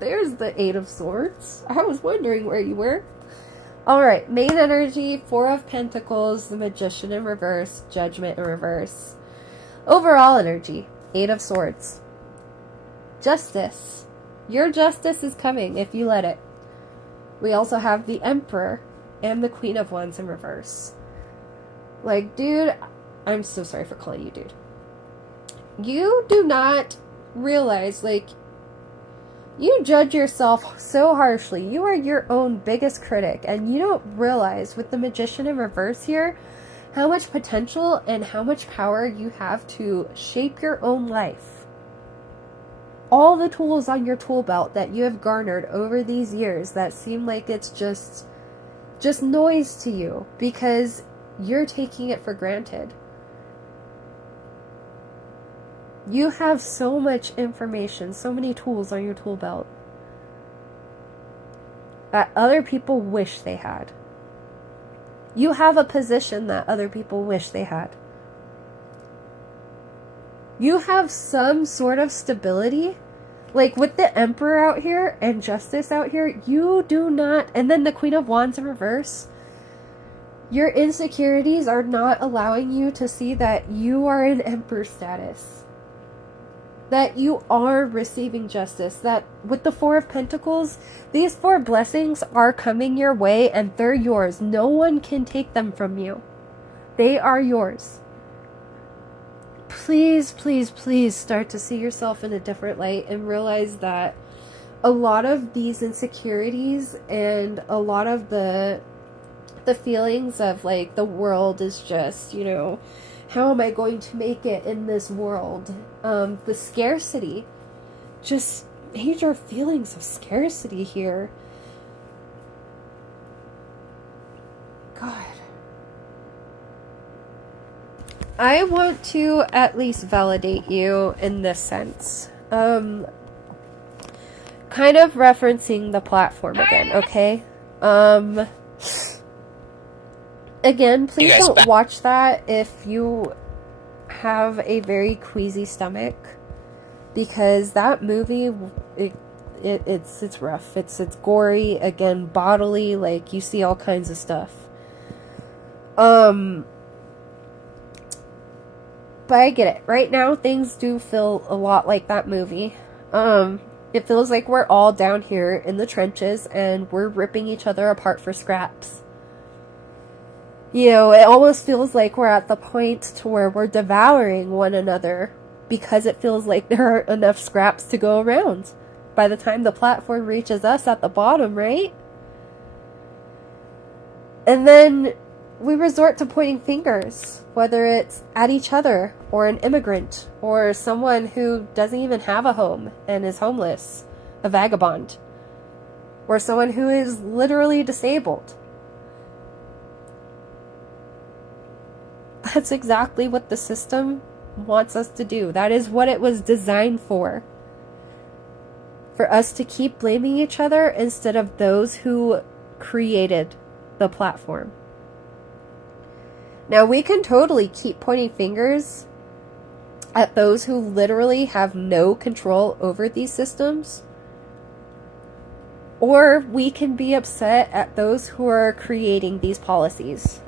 There's the Eight of Swords. I was wondering where you were. Alright, main energy, Four of Pentacles, the Magician in reverse, Judgment in reverse. Overall energy, Eight of Swords. Justice. Your justice is coming if you let it. We also have the Emperor and the Queen of Wands in reverse. Like, dude, I'm so sorry for calling you dude. You do not realize, like, you judge yourself so harshly. You are your own biggest critic, and you don't realize with the Magician in reverse here how much potential and how much power you have to shape your own life. All the tools on your tool belt that you have garnered over these years that seem like it's just noise to you because you're taking it for granted. You have so much information, so many tools on your tool belt that other people wish they had. You have a position that other people wish they had. You have some sort of stability. Like with the Emperor out here and Justice out here, you do not, and then the Queen of Wands in reverse, your insecurities are not allowing you to see that you are in Emperor status. That you are receiving justice. That with the Four of Pentacles, these four blessings are coming your way and they're yours. No one can take them from you. They are yours. Please, please, please start to see yourself in a different light and realize that a lot of these insecurities and a lot of the feelings of like the world is just, you know, how am I going to make it in this world? The scarcity. Just major feelings of scarcity here. God. I want to at least validate you in this sense. Kind of referencing the platform again, okay? Again, please don't watch that if you have a very queasy stomach, because that movie, it's rough. It's gory, again, bodily, like, you see all kinds of stuff. But I get it. Right now, things do feel a lot like that movie. It feels like we're all down here in the trenches and we're ripping each other apart for scraps. You know, it almost feels like we're at the point to where we're devouring one another because it feels like there aren't enough scraps to go around by the time the platform reaches us at the bottom, right? And then we resort to pointing fingers, whether it's at each other or an immigrant or someone who doesn't even have a home and is homeless, a vagabond, or someone who is literally disabled. That's exactly what the system wants us to do. That is what it was designed for. For us to keep blaming each other instead of those who created the platform. Now, we can totally keep pointing fingers at those who literally have no control over these systems. Or we can be upset at those who are creating these policies.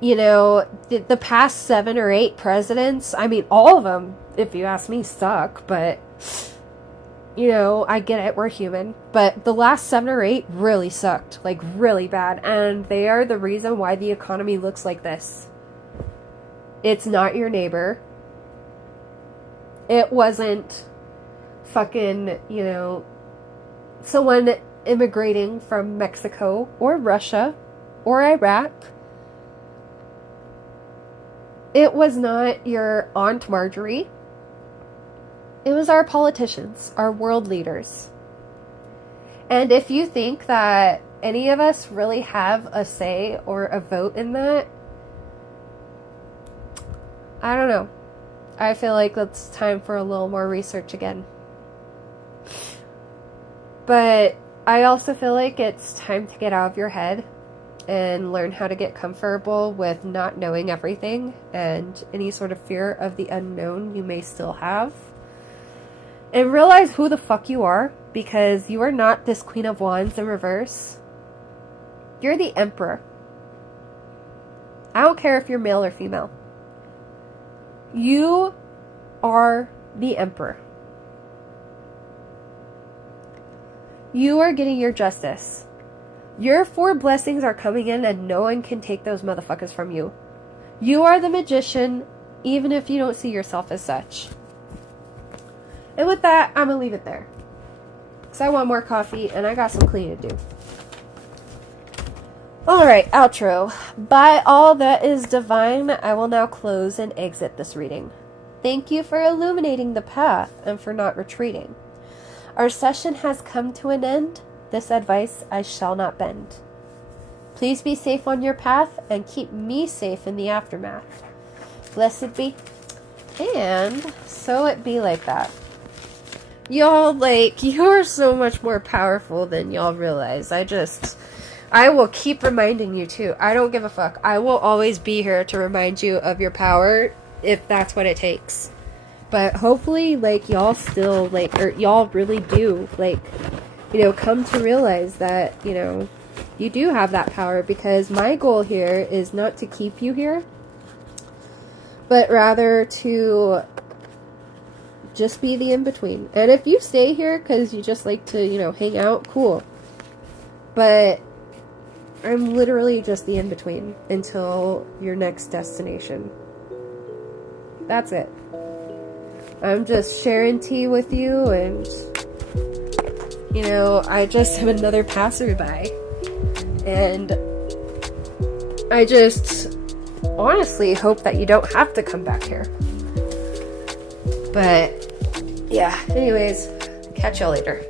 You know, the past 7 or 8 presidents, I mean, all of them, if you ask me, suck, but, you know, I get it, we're human, but the last 7 or 8 really sucked, like, really bad, and they are the reason why the economy looks like this. It's not your neighbor. It wasn't fucking, you know, someone immigrating from Mexico, or Russia, or Iraq. It was not your Aunt Marjorie. It was our politicians, our world leaders. And if you think that any of us really have a say or a vote in that, I don't know. I feel like it's time for a little more research again. But I also feel like it's time to get out of your head and learn how to get comfortable with not knowing everything and any sort of fear of the unknown you may still have. And realize who the fuck you are, because you are not this Queen of Wands in reverse. You're the Emperor. I don't care if you're male or female. You are the Emperor. You are getting your justice. Your 4 blessings are coming in and no one can take those motherfuckers from you. You are the magician, even if you don't see yourself as such. And with that, I'm going to leave it there. Because I want more coffee and I got some cleaning to do. Alright, outro. By all that is divine, I will now close and exit this reading. Thank you for illuminating the path and for not retreating. Our session has come to an end. This advice I shall not bend. Please be safe on your path and keep me safe in the aftermath. Blessed be. And so it be like that. Y'all, like, you're so much more powerful than y'all realize. I will keep reminding you too. I don't give a fuck. I will always be here to remind you of your power if that's what it takes. But hopefully, like, y'all still, like, or y'all really do, like, you know, come to realize that, you know, you do have that power, because my goal here is not to keep you here, but rather to just be the in-between. And if you stay here because you just like to, you know, hang out, cool. But I'm literally just the in-between until your next destination. That's it. I'm just sharing tea with you, and you know, I just am another passerby. And I just honestly hope that you don't have to come back here. But yeah, anyways, catch y'all later.